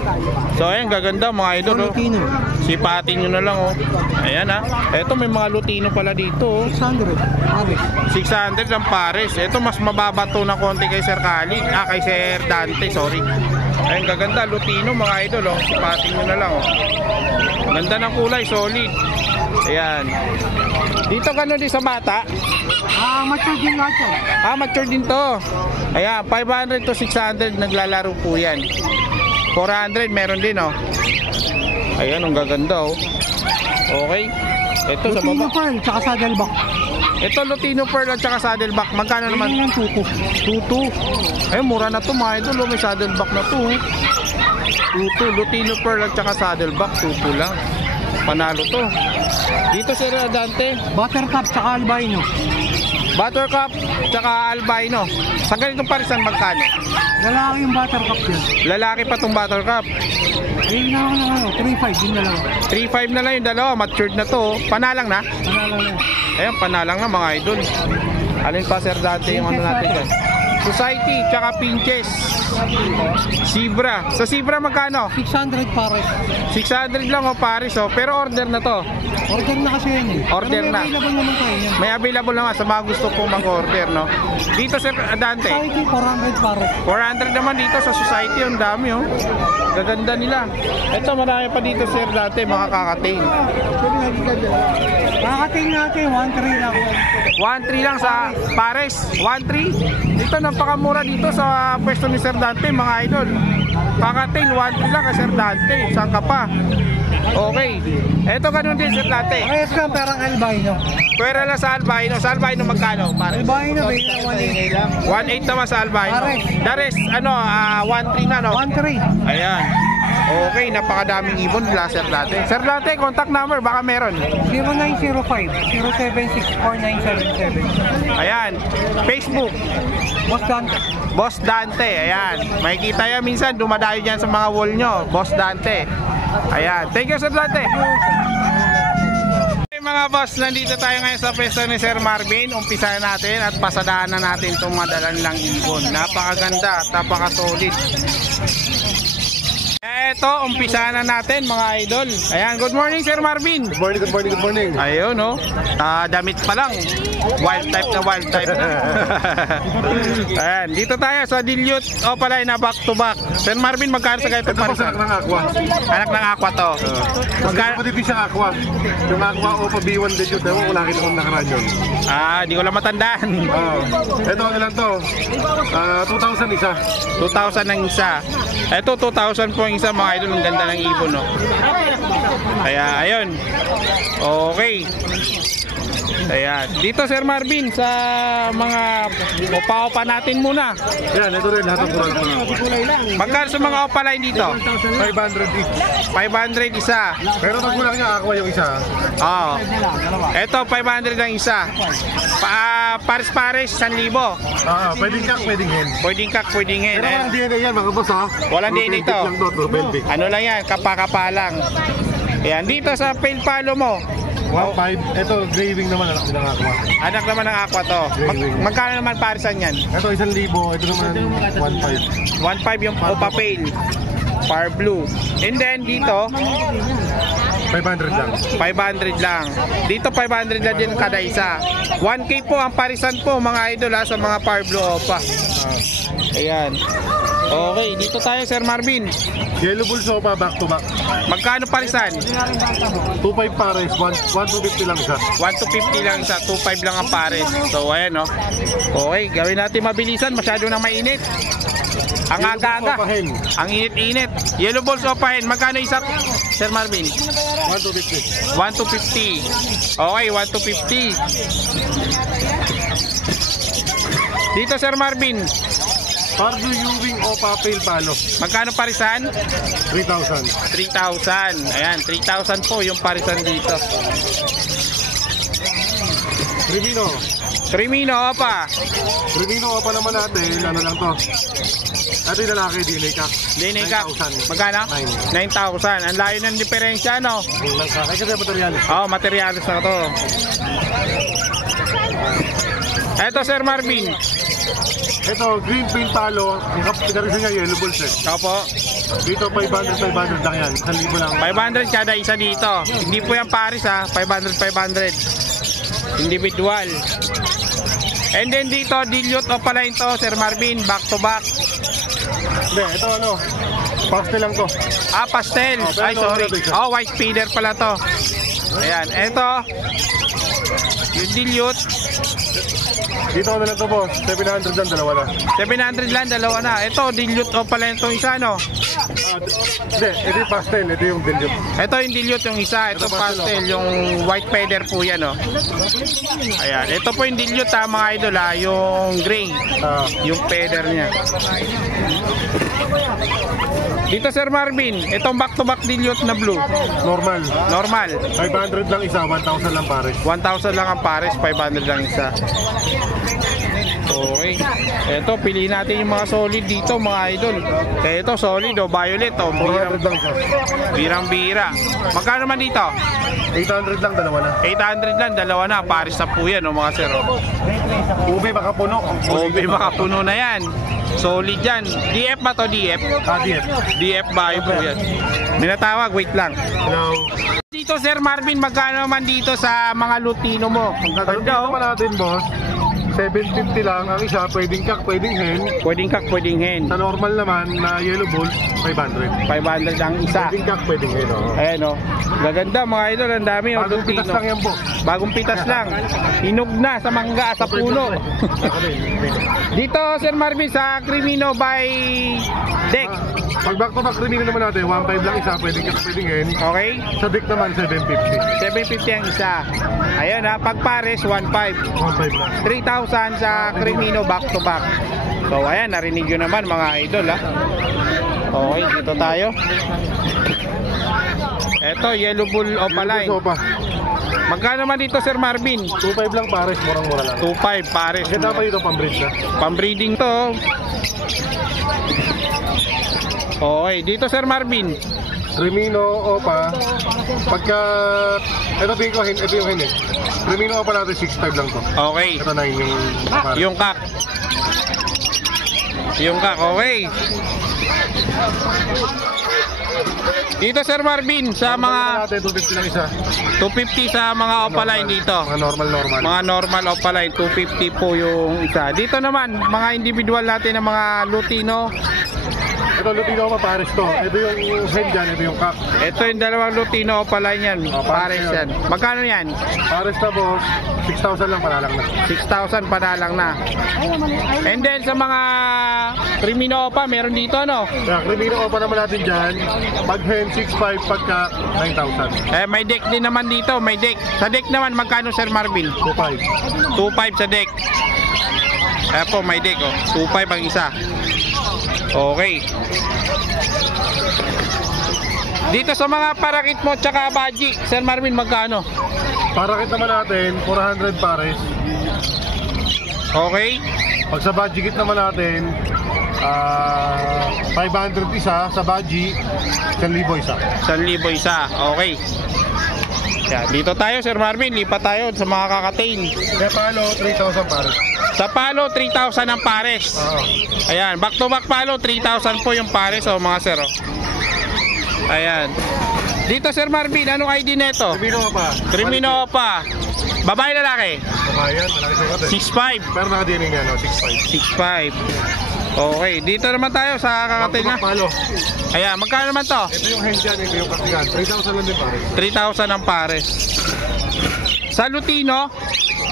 So ayan, gaganda mga idol. Oh. Lutino, Sipatin nyo na lang oh. Ayan ah. Eto may mga lutino pala dito oh. 600, pares. 600 ang pares. Ito mas mababa to ng konti kay Sir Kali. Kay Sir Dante, sorry. Ayun, gaganda. Lutino mga idol, oh. Sipatin nyo na lang, oh. Ganda ng kulay, solid. Ayan. Dito gano'n din sa bata? Mature din lahat yan. Mature din to. Ayan, 500 to 600 naglalaro po yan. 400 meron din, oh. Ayan, ang gaganda, oh. Okay. Ito sa Lutino baba. Pearl, tsaka Saddleback. Ito Lutino Pearl at saka Saddleback. Magkano Ano naman? yung tuko? Tutu. Ay, mura na to mga idol. May saddleback na to. Tutu. Lutino Pearl at saka saddleback. Tutu lang. Panalo to. Dito Sir Dante. Buttercup, tsaka albino. Buttercup tsaka albino. Sa ganitong parisan magkano? Lalaki yung buttercup yan. Lalaki pa tong Buttercup. Ayun na ako, 3.5 din na lang. 3.5 na lang yung dalawa. Matured na to. Panalang na. Ano lang. Ayan, panalang na mga idol. Alin pa Sir Dante yung ano natin dyan? Society tsaka Pinches. Zebra. Sa Zebra magkano? 600 pares. 600 lang o pares oh. Pero order na to. Order na kasi yan eh. Order Pero na. may available naman tayo yan. May available naman sa mga gusto pong mag-order, no? Dito Sir Dante. Society, 400 pares. 400 naman dito sa Society. Ang dami oh. Gaganda nila. Ito marami pa dito Sir Dante. Mga kakatain. Kakating natin, 1.3 lang. 1.3 lang sa pares. 1.3. Dito napakamura dito sa pwesto ni Sir Dante mga idol. Kakatain 1.3 lang kay Sir Dante. Saan ka pa? Okay. Eto ganun din Sir Dante. Ayos lang, parang albino. Pwera lang sa albino. Sa albino magkano? Pares. Albino, may 1.8 lang. 1.8 naman sa albino. Pares. The rest, ano, 1.3 na, no? 1.3. Ayan. Okay, napakadaming ibon mula Sir Dante. Sir Dante, contact number, baka meron. 0905-076-4977. Ayan, Facebook, Boss Dante. Boss Dante. Ayan, makikita yan minsan, dumadayo dyan sa mga wall nyo. Boss Dante. Ayan, thank you Sir Dante. Okay, mga boss, nandito tayo ngayon sa pwesto ni Sir Marvin. Umpisa natin at pasadaan na natin itong madalan lang ibon. Napakaganda at napaka-solid. Eto, umpisa na natin mga idol. Ayan, good morning Sir Marvin. Good morning, good morning, good morning. Ayun, no? Damit pa lang. Wild type na wild type na. Ayan, dito tayo sa dilute opaline na back to back. Sir Marvin, magkano sa ganito Ito po sa parisan? anak ng aqua. Anak ng aqua to. Magkano po dito siyang aqua? Yung aqua Opa B1 din yun. Ewan ko laki naman nakaraan yun. Di ko lang matandaan. Ito ano lang to? 2,000 isa. 2,000 ang isa. Ito, 2,000 po ang isa mga idol. Ang ganda ng ibon, no? Kaya, ayun. Okay. Ayan. Dito Sir Marvin sa mga opa-opa natin muna. Yan, ito rin lahat ng kural po. Magkano sa mga opaline dito? 500 each. 500 isa. Pero magulang niya aqua yung isa. Oo. Ito 500 ang isa. Pares-pares 1,000. Pwedeng kak, pwedeng hen. Pwedeng kak, pwedeng hen. Pero walang DNA yan mga boss ha. Walang DNA to. Lang to, True Ano lang yan, kapa-kapa lang. Ayan, dito sa pale palo mo. 1.5. Ito, graving naman anak ng aqua. Anak naman ng aqua to. Magkano naman parisan yan? Ito 1,000. Ito naman 1.5. 1.5 yung opa pale. Par blue. And then dito, 500 lang. 500 lang. Dito 500 lang din kada isa. 1K po ang parisan po mga idol sa mga par blue opa. Ayan. Okay, dito tayo Sir Marvin. Yellow bull sopa back to back. Magkano parisan? 2.5 pares, 1,250 lang isa. 1,250 lang isa, 2.5 lang ang pares. So ayan, no. Okay, gawin natin mabilisan, masyado nang mainit. Ang aga-aga. Ang init-init. Yellow balls opahin. Magkano isa, Sir Marvin? 1,250. 1,250. Okay, 1,250. Dito Sir Marvin, Pardo Ewing Opa Pale Palo. magkano parisan? 3,000. 3,000. Ayan, 3,000 po yung parisan dito. Crimino. Crimino, opa. Crimino Opa naman natin, ano lang to. Ito yung lalaki, DNA Kak. Linig ka. 9,000. Magkano? 9,000. Ang layo ng diferensya, no? Yung lang sa akin kasi material. Oo, materialis na to. Eto, Sir Marvin. Ito, green pin palo. Ang kapitalisan niya, yellow balls eh. Opo. Dito, 500 lang yan. 1,000 lang. 500 kada isa dito. Hindi po yan pares ha. 500. Individual. And then dito, dilute o pala ito, Sir Marvin. Back to back. Hindi, ito ano. Pastel lang to. Pastel. pero Ay, sorry. ano, ano, White feeder pala to. Ayan. Ito. Yung dilute. Dito ano lang to boss. 700 lang, dalawa na. 700 lang, dalawa na. Ito, dilute o pala itong isa, no? Hindi, ito yung pastel. Ito yung dilute. Ito yung dilute yung isa. Ito pastel, yung white feather po yan, no? Ayan. Ito po yung dilute ha, mga idol ha. Yung gray. Yung feather niya. Dito Sir Marvin, itong back-to-back dilute na blue. Normal. Normal. 500 lang isa, 1,000 lang pares. 1,000 lang ang pares, 500 lang isa. Okay. Ito, piliin natin yung mga solid dito, mga idol. Kaya ito, solid o violet o. 400 lang isa. Birang-bira. Magkano man dito? 800 lang, dalawa na. 800 lang, dalawa na. Pares na po yan, o mga sir. Ube makapuno. Ube makapuno na yan. Solid yan. DF ba to? DF? Diet. DF ba po yan? May natawag, wait lang. Hello. Dito Sir Marvin, magkano naman dito sa mga Lutino mo? Ang Ayun gaganda naman natin boss. 750 lang ang isa, pwedeng kak, pwedeng hen. Pwedeng kak, pwedeng hen. Sa normal naman na yellow balls, 500. 500 ang isa. Pwedeng kak, pwedeng hen. Oh. Ayan o. Gaganda mga idol, ang dami o. Bagong pitas lang yan boss. Bagong pitas lang. Hinog na sa mangga, sa puno. Dito Sir Marvin sa Crimino by Deck. Pag back to back rin naman natin, 1.5 lang isa, pwedeng kak, pwedeng hen. Okay? Sa deck naman, 750. 750 ang isa. Ayan ha, pag pares 1.5. 1.5 lang. 3,000 sa Crimino back to back. So ayan, narinig nyo naman mga idol ha. Okay, dito tayo. Ito, yellow bull opaline. Sopa. Magkano naman dito, Sir Marvin? 2.5 lang pares, murang-mura lang. 2.5 pares. Kita pa dito pang-breed na. Pambreeding to. Okay, dito Sir Marvin. Crimino Opa. Pagka ito tingin ko, ito yung hin eh. Crimino Opa natin 6.5 lang to. Okay. Ito na yung pares. Yung kak. Yung kak, okay. Dito Sir Marvin sa mga natin 250 lang isa. 250 sa mga opaline dito. Mga normal. Mga normal opaline 250 po yung isa. Dito naman mga individual natin ng mga Lutino. Ito Lutino Opa pares to. Ito yung hen dyan, ito yung kak. Ito yung dalawang Lutino opaline yan. Pares yan. Magkano yan? Pares na boss, 6,000 lang panalang na. 6,000 panalang na. And then sa mga Crimino Opa, meron dito ano? Kaya Crimino Opa naman natin dyan. Pag hen 6.5, pagka 9,000. May deck din naman dito, may deck. Sa deck naman magkano Sir Marvin? 2.5. 2.5 sa deck. Po, may deck oh. 2.5 ang isa. Okay. Dito sa mga parakit mo tsaka baji, Sir Marvin, magkano? Parakit naman natin, 400 pares. Okay. Pag sa budget naman natin, 500 isa sa budget, 1,000 isa. 1,000 isa. Okay. Yan, dito tayo Sir Marvin, lipat tayo sa mga kakatail. Kaya palo, 3,000 pares. Sa palo, 3,000 ang pares. Oo. Ayan, back to back palo, 3,000 po yung pares oh, mga sir. Oh. Ayan. Dito Sir Marvin, anong ID neto? Crimino pa. Crimino pa. Babae lalaki? Babayan, malaki sukat eh. 6'5". Pero nakadinig nga, no? 6.5. 6'5". Okay, dito naman tayo sa kakatail na. Palo. Ayan, magkano naman to? Ito yung hen dyan, ito yung kasigan. 3,000 lang din pares. 3,000 ang pares. Sa Lutino,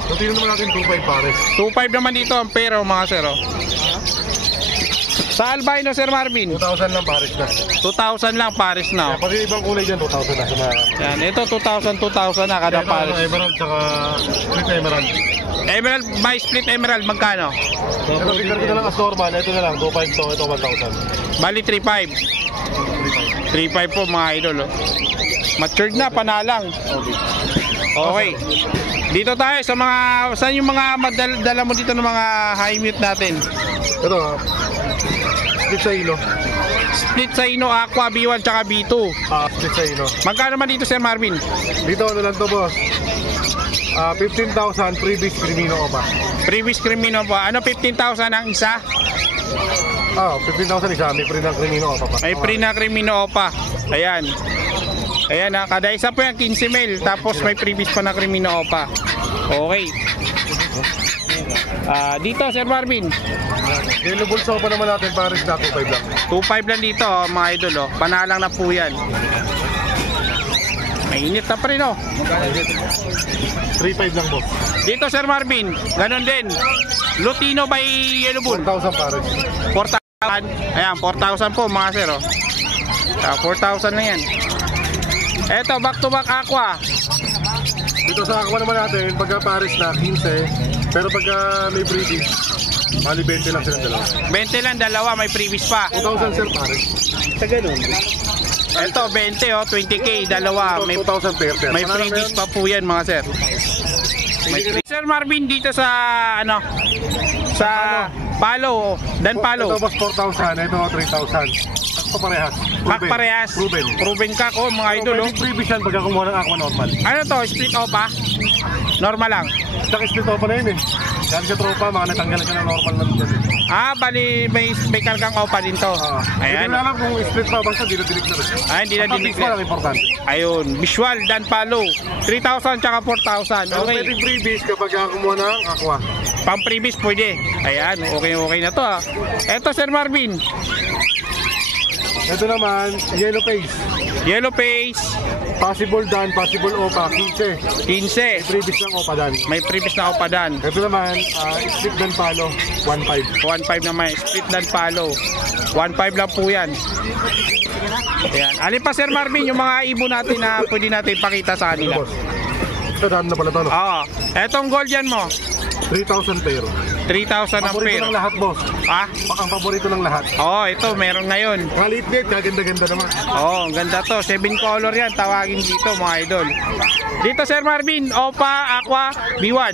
Lutino naman natin 2.5 pares. 2.5 naman dito ang pero mga sir. Oh. Sa Albino Sir Marvin, 2,000 lang pares na. 2,000 lang pares na. Pag yung ibang kulay dyan, 2,000 na. Sa mga... Yan, ito 2,000 na kada Ito, pares. Emerald, saka split emerald. Emerald by split emerald magkano? Ito, figure ko na lang as normal. Ito na lang, 2.5 to, ito 1,000. Bali 3.5. 3.5 po mga idol. Oh. Matured na, panalang. Okay. Dito tayo sa mga, saan yung mga dala mo dito ng mga high mute natin? Ito, split sa ilo. Split sa Ino, Aqua, B1 tsaka B2. Split sa ilo. Magkano naman dito Sir Marvin? Dito, ano lang to, boss? 15,000 freebies Crimino Opa. Previous Crimino pa. Ano 15,000 ang isa? 15,000 isa. May free ng Crimino Opa pa. May free na Crimino pa. Ayan. Ayan ha, kada isa po yung 15 mil. Tapos may previous pa na Crimino pa. Okay. Dito Sir Marvin, Yellow Bulls Opa naman natin, pares na 2.5 lang. 2.5 lang dito oh, mga idol oh. Panalang na po yan. Mainit na pa rin oh. 3.5 lang, boss. Dito Sir Marvin, ganun din. Lutino by Yellow Bull. 1,000 pares. 4,000. Ayan, 4,000 po mga sir oh. 4,000 na yan. Eto, back to back Aqua. Dito sa Aqua naman natin, pagka pares na 15, pero pagka may freebies, mali 20 lang silang dalawa. 20 lang, dalawa, may previous pa. 2,000 sir pares. Sa ganun. Eto, 20 oh, 20k, dalawa. May 2,000 pair sir. May freebies pa po yan mga sir. Sir Marvin dito sa ano sa Palo, Dan Palo. Ito boss 4,000, ito 3,000. Ito parehas. Kak parehas. Proven. Proven kak oh mga idol oh. Pwede freebies yan pagka kumuha ng Aqua normal. Ano to, split opa? Normal lang. Tsaka split opa na yun eh. Dahil sa tropa, mga natanggal siya ng normal na dyan. Bali may kargang opa din to. Hindi Ayan. na alam kung split pa, basta dinadinig na rin. Hindi na Ang dinig. pa lang importante. Ayun, visual Dan Palo. 3,000 tsaka 4,000. Pero Okay. pwedeng freebies kapag kumuha ng Aqua. Pang previous pwede. Ayan, okay na to ah. Eto Sir Marvin, Ito naman, yellow face. yellow face, Possible dan, possible opa, 15. 15. Freebies ng opa dan. May previous na opa dan. Ito naman, split dan palo, 1.5. 1.5 naman, split Dan Palo. 1.5 lang po yan. Ayan. Alin pa Sir Marvin, yung mga ibon natin na pwede natin pakita sa kanila. Boss. Ito dan na pala to, no? Oo. Etong gold yan mo. 3,000 pair. 3,000 ang Paborito pair. ng lahat, boss. Ah? Ang paborito ng lahat. Oo, ito meron ngayon. Maliit-liit, kaganda-ganda naman. Oo, ang ganda to. 7 color yan. Tawagin dito mga idol. Dito Sir Marvin, Opa, Aqua, B1.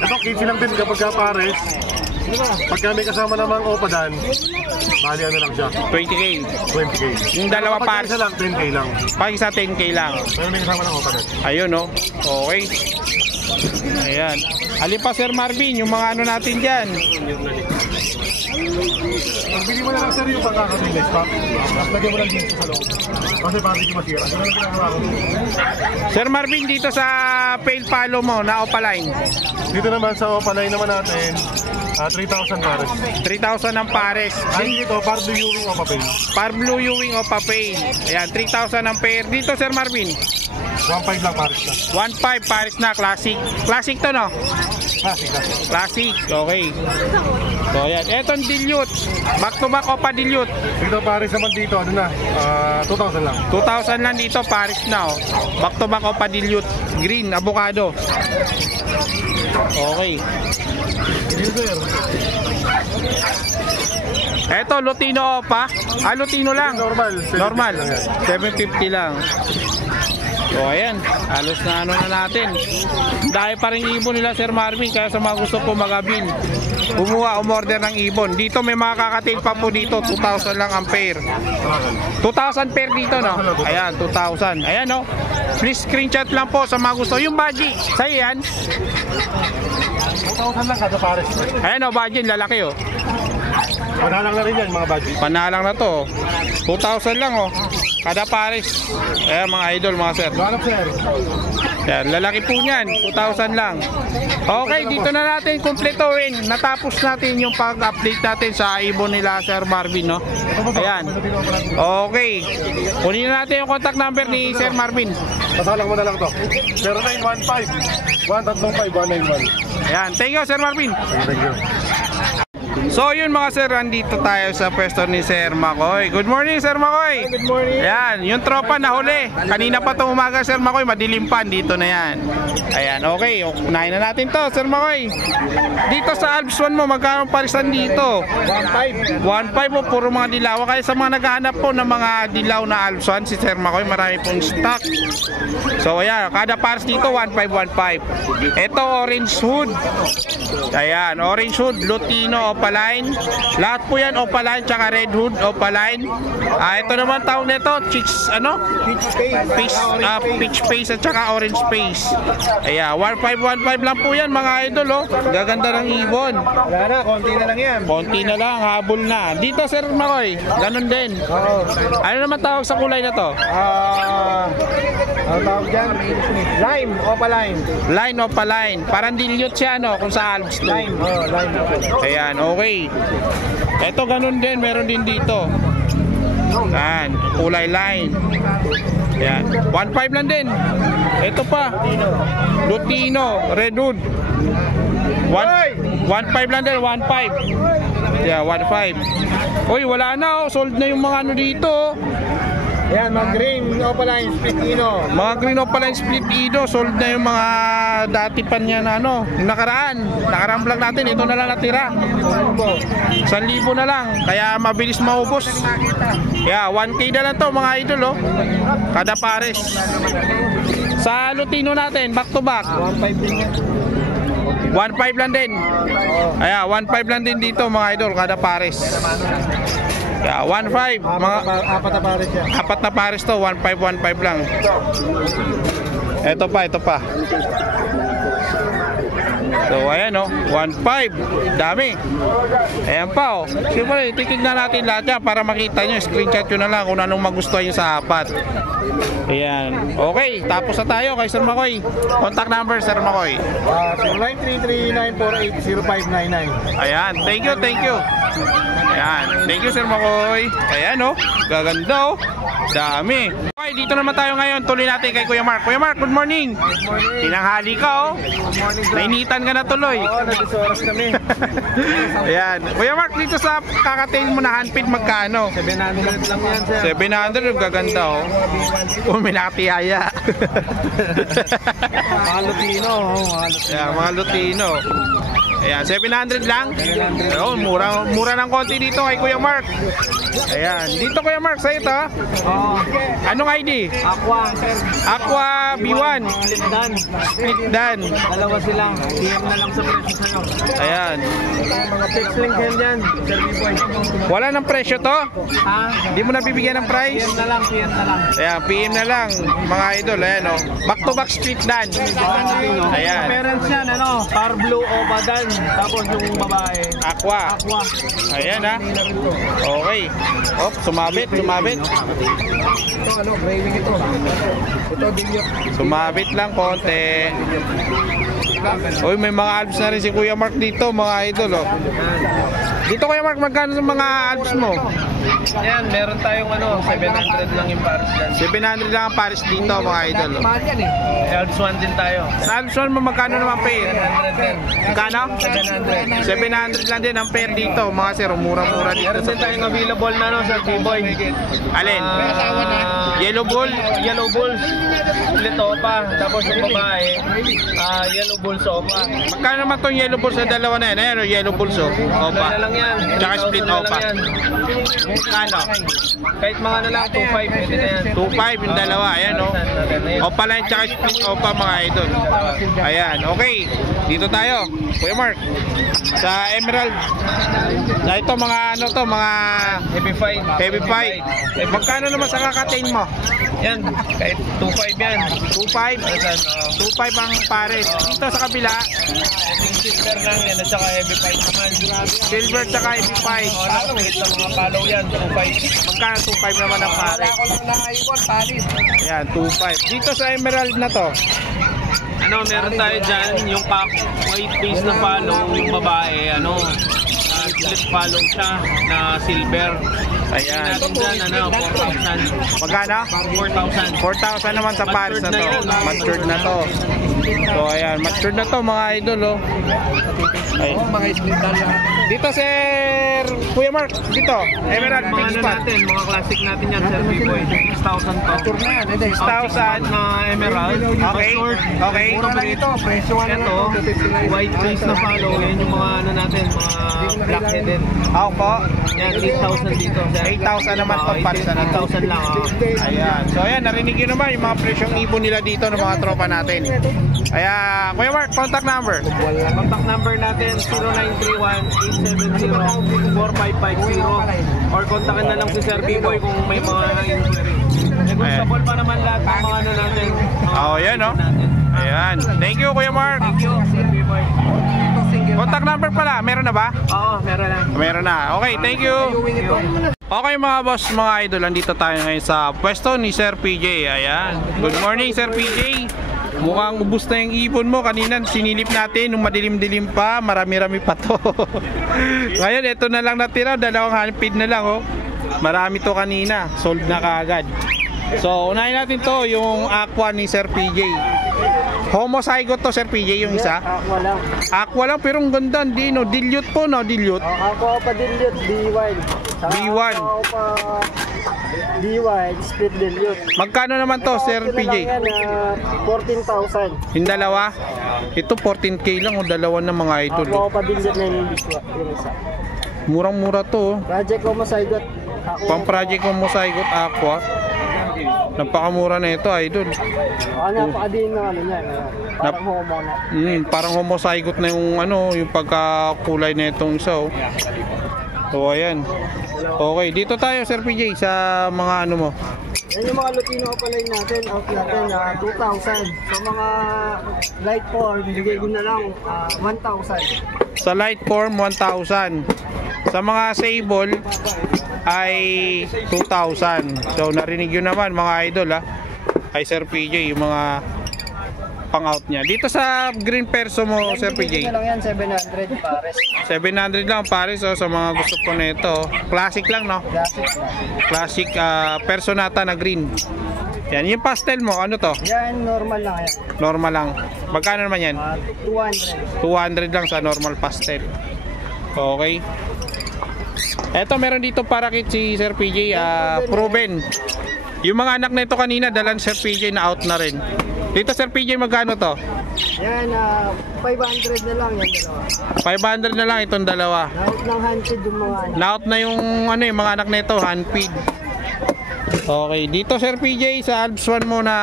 Ito, 15 lang din kapag pares. Pagka may kasama namang opadan, bali ano lang siya, 20K. 20K. Yung dalawa Kapag pares. isa lang, 10K lang. Pag isa 10K lang. Pero may kasama ng opadan. Ayun no. Okay. Ayan. Alin pa Sir Marvin, yung mga ano natin dyan. Ang bili mo na lang sir yung pagkakatilis pa. Tapos lagyan mo lang dito sa loob. Kasi parang hindi masira. Ganun ang ginagawa ko. Sir Marvin, dito sa fail follow mo na Opaline. Dito naman sa opaline naman natin, 3,000 pares. 3,000 ang pares. Ay dito, par blue Ewing o papel. Par blue Ewing o papain. Ayan, 3,000 ang pair. Dito Sir Marvin, 1,500 lang pares na. 1,500 pares na classic. Classic to no? Sige. Classic. Okay. So ayan, etong dilute. Back to back o pa dilute. Dito pares naman dito, ano na, 2,000 lang. 2,000 lang dito, pares na oh. Back to back o pa dilute. Green, avocado. Okay. Dito sir. Eto, Lutino Opa. Ah, Lutino lang. Normal. Normal. 750 lang yan. 750 lang. So ayan, halos na ano na natin. Dahil pa rin ibon nila Sir Marvin, kaya sa mga gusto po mag-abil, umorder ng ibon. Dito may mga kakatail pa po dito, 2,000 lang ang pair. 2,000 pair dito no? Ayan, 2,000. Ayan no. Please screenshot lang po sa mga gusto. Yung budgie, sa'yo yan. 2,000 lang kada pares. Ayan o, budgie, lalaki o. Manalang na rin yan mga budget. Panalang na to. 2,000 lang oh. Kada pares. Ayan mga idol, mga sir. Ganap sir. Yan, lalaki po niyan, 2,000 lang. Okay, dito na natin kumpletuhin. Natapos natin yung pag-update natin sa ibon nila Sir Marvin, no? Ayan. Okay. Kunin na natin yung contact number ni Sir Marvin. Pasalang mo na lang to. 0915 135 191. Ayan, thank you Sir Marvin. Thank you. So yun mga sir, andito tayo sa pwesto ni Sir Makoy. Good morning Sir Makoy. Good morning. Ayan, yung tropa na huli. Kanina pa itong umaga Sir Makoy, madilim pa, dito na yan. Ayan, okay, unahin na natin to Sir Makoy. Dito sa Alps 1 mo, magkano parisan dito? 1,500. 1.5 po, puro mga dilaw. Kaya sa mga naghahanap po ng mga dilaw na Alps 1, si Sir Makoy, marami pong stock. So ayan, kada pares dito 1.5. Ito orange hood. Ayan, orange hood, Lutino, Opaline. Lahat po yan Opaline, tsaka red hood, Opaline. Ito naman tawag nito, chicks, ano? Peach face at tsaka orange face. Ayan, 1.5 lang po yan mga idol, oh. Gaganda ng ibon. Wala na, konti na lang yan. Konti na lang, habol na. Dito Sir Makoy, ganun din. Oo. Ano naman tawag sa kulay na to? Ano tawag dyan? Lime, Opaline. Line o paline. Parang dilute siya, no? Kung sa Alps to. Lime, lime. Ayan, okay. Ito ganun din, meron din dito. Ayan, kulay line. Ayan, 1.5 lang din. Ito pa, Lutino, red hood. 1.5 lang din, 1.5. Yeah, 1.5. Uy, wala na, oh. Sold na yung mga ano dito. Yan, mga green, Opaline, Spitino. Mga green opaline split ido, sold na yung mga dati pa niya na ano, yung nakaraan vlog natin, ito na lang natira. 1,000 na lang, kaya mabilis maubos. Yeah, 1K na lang to mga idol, oh. Kada pares. Sa Lutino natin, back to back, 1,500 din yan. 1.5 lang din. Ayan, 1.5 lang din dito mga idol, kada pares. Yeah, 1.5. Mga Apat na pares yan. apat na pares to, 1.5 lang. Ito pa. So ayan oh, 1.5. Dami. Ayan pa oh. Siyempre, titignan natin lahat yan para makita nyo. Screenshot nyo na lang kung anong magustuhan nyo sa apat. Ayan. Okay, tapos na tayo kay Sir Makoy. Contact number Sir Makoy. 0933-948-0599. Ayan, thank you. Ayan, thank you Sir Makoy. Ayan oh, gaganda oh. Dami. Okay, dito naman tayo ngayon. Tuloy natin kay Kuya Mark. Kuya Mark, good morning. Good morning. Tinanghali ka oh. Good morning, bro. Nainitan ka na tuloy. Oo, nag-oras kami. Ayan. Kuya Mark, dito sa kakatail mo na handpid, magkano? 700 lang yan, sir. 700, yung gaganda oh. Oh, may nakatihaya. Mga Lutino, Yeah, mga Lutino. Ayan, 700 lang. Ayun, mura ng konti dito kay Kuya Mark. Ayan, dito Kuya Mark, sa ito. Anong ID? Aqua B1. Split Dan. Dalawa sila. PM na lang sa presyo sa'yo. Ayan. Mga text link yan dyan. Sir B-Boy. Wala ng presyo to? Ha? Hindi mo nabibigyan ng price? PM na lang. Ayan, PM na lang mga idol. Ayan o. Back to back Split Dan. Ayan. Parents yan, ano? Car blue o badan. Tapos yung babae. Aqua. Ayan ha. Okay. Op, sumabit. Sumabit lang konti. Uy, may mga albs na rin si Kuya Mark dito, mga idol. Oh. Dito Kuya Mark, magkano sa mga albs mo? Yan, meron tayong 700 lang yung Paris dyan. 700 lang ang Paris dito, mga idol. Oh. Alps 1 din tayo. Sa albs mo, magkano naman pair? 700 din. Magkano? 700 lang din ang pair dito, mga sir. Mura-mura dito. Meron din tayong available na Sir B-Boy. Alin? Yellow Bull? Yellow Bulls. Split Opa. Tapos yung babae, Yellow Bulls Opa. Magkano naman tong Yellow Bulls sa dalawa na yan? Ayan, Yellow Bulls oh. Opa. Ganda lang yan. Tsaka Split 3,000 na Opa. lang yan. Kano? Kahit mga lang, 2.5 pwede na yan. 2.5 yung dalawa, ayan oh. Opa lang tsaka Split Opa, mga idol. Ayan, okay. Dito tayo, Kuya Mark. Sa Emerald. Na ito mga mga heavy fight. Magkano naman sa kakatain mo? Yan, kahit 2.5 yan. 2.5? 2.5 ang pares. Dito sa kabila, Silver lang yan, at saka heavy fight naman. silver tsaka heavy fight. Nakapit sa mga follow yan, 2.5. Magkano 2.5 naman ang pares? Ayan, 2.5. Dito sa Emerald na to, Meron tayo dyan, yung white face na follow, yung babae, split follow siya na silver. ayan. Natin dyan, 4,000. Magkano? 4,000. 4,000 naman sa pares na to. Matured na to. So ayan, matured na to mga idol oh. Ay. Dito sir Kuya Mark, dito Emerald Mga Pink Spot. natin, mga classic natin yan, Sir B-Boy. 6,000 to. 6,000 na emerald. Okay. Okay. Ito, white face na follow, yan yung mga natin, mga black-headed. Ako po. Yan, 8,000 dito. 8,000 naman to pares na to. 8,000 lang. Ayan. So ayan, narinig nyo naman yung mga presyong ibon nila dito ng mga tropa natin. Kaya Kuya Mark, contact number. Contact number natin 0931-870-4550 or kontakin na lang si Sir B-Boy kung may mga inquiry. Negosable pa naman lahat ng mga natin. Oh, yan oh. Ayan. Thank you Kuya Mark. Thank you, Sir B-Boy. Contact number pala, meron na ba? Oo, meron na. Meron na. Okay, thank you. Okay mga boss, mga idol, andito tayo ngayon sa pwesto ni Sir PJ. Ayan. Good morning Sir PJ. Mukhang ubus na yung ipon mo. Kanina sinilip natin nung madilim-dilim pa. Marami-rami pa to. Ngayon ito na lang natira. Dalawang handfeed na lang oh. Marami to kanina. Sold na kaagad. So unahin natin to yung aqua ni Sir PJ. Homozygote to Sir PJ yung isa. Aqua lang. Aqua lang pero ang ganda. Hindi no. Dilute po no. Dilute. Aqua pa dilute, B1. B1. Aqua pa B1, split dilute. Magkano naman to Sir PJ? 14,000. Yung dalawa? Ito 14k lang o dalawa na mga idol. Aqua pa dilute na yung isa. Murang-mura to. Project Homozygote. Pang project Homozygote aqua. Napakamura na ito idol. Napakadin na niyan. Parang homo na. Parang Homozygote na yung yung pagkakulay na itong isa oh. So ayan. Okay, dito tayo Sir PJ sa mga mo. Yan yung mga Lupino Opaline natin, out natin 2,000. Sa mga light form, bigay ko na lang 1,000. Sa light form 1,000. Sa mga sable ay 2,000. So narinig yun naman mga idol ay Sir PJ yung mga pang out niya. Dito sa green perso mo Sir PJ. Bigay ko na lang yan, 700 pares. 700 lang pares sa mga gusto po nito. Classic lang no. Classic personata na green. Yan, yung pastel mo, ano to? Yan, normal lang yan. Normal lang. Magkano naman yan? 200. 200 lang sa normal pastel. Okay. Eto, meron dito parakit si Sir PJ, proven. Yung mga anak na ito kanina, dalan Sir PJ na out na rin. Dito Sir PJ, magkano to? Yan, 500 na lang yan dalawa. 500 na lang itong dalawa. Out ng handfeed yung mga anak. Laot na yung ano yung mga anak nito, hand feed. Okay, dito Sir PJ sa Alps 1 mo na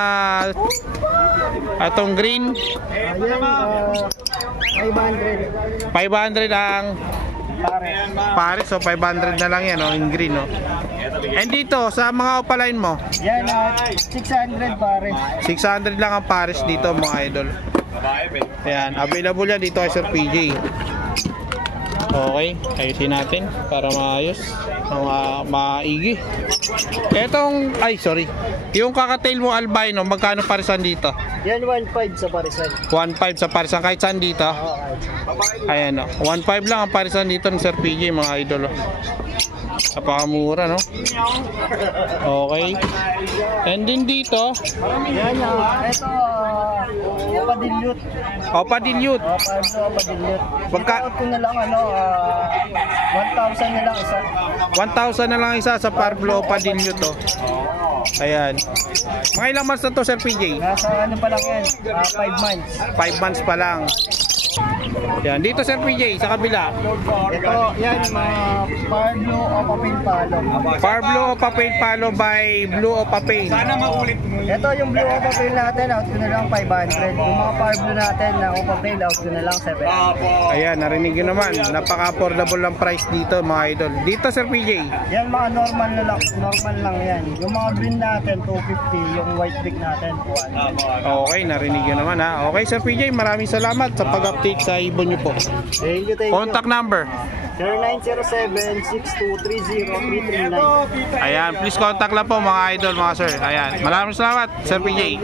atong green. Ayan, 500. 500 ang pares, so 500 na lang yan, oh, in green, oh. And dito sa mga opaline mo, Yan, 600 pare. 600 lang ang pares dito mga idol. Ayan, available yan dito kay Sir PJ. Okay, ayusin natin para maayos, maigi. Etong, ay sorry, yung kakatail mo albino, magkano parisan dito? Yan, 1.5 sa parisan. 1.5 sa parisan kahit saan dito. Ayan, oh. 1.5 lang ang parisan dito ng Sir PJ mga idol, oh. Napakamura, no? Okay. And din dito, Yan, ito, Opadilyut. Opadilyut. Opadilyut. Pagka- Ito ko na lang, 1,000 na lang isa. 1,000 na lang isa sa Parblo Opadilyut, oh. Ayan. Mga ilang months na to, Sir PJ? Nasa ano pa lang yan, 5 months. 5 months pa lang. Yan, dito Sir PJ, sa kabila. Ito, yan, Parblo o Papel Palo. Parblo o Papel Palo by Blue o Papel. Ito yung Blue o Papel natin, out ko na lang 500. Yung mga Parblo natin na o Papel, out ko na lang 700. Ayan, narinig nyo naman. Napaka-affordable lang price dito mga idol. Dito Sir PJ. Yan mga normal lang yan. Yung mga green natin, 250. Yung white brick natin, 200. Okay, narinig nyo naman ha. Okay Sir PJ, maraming salamat sa pag-update sa ibon nyo po. Thank you. Contact number. 0907-6230-339. Ayan, please contact lang po mga idol, mga sir. Ayan, maraming salamat Sir PJ.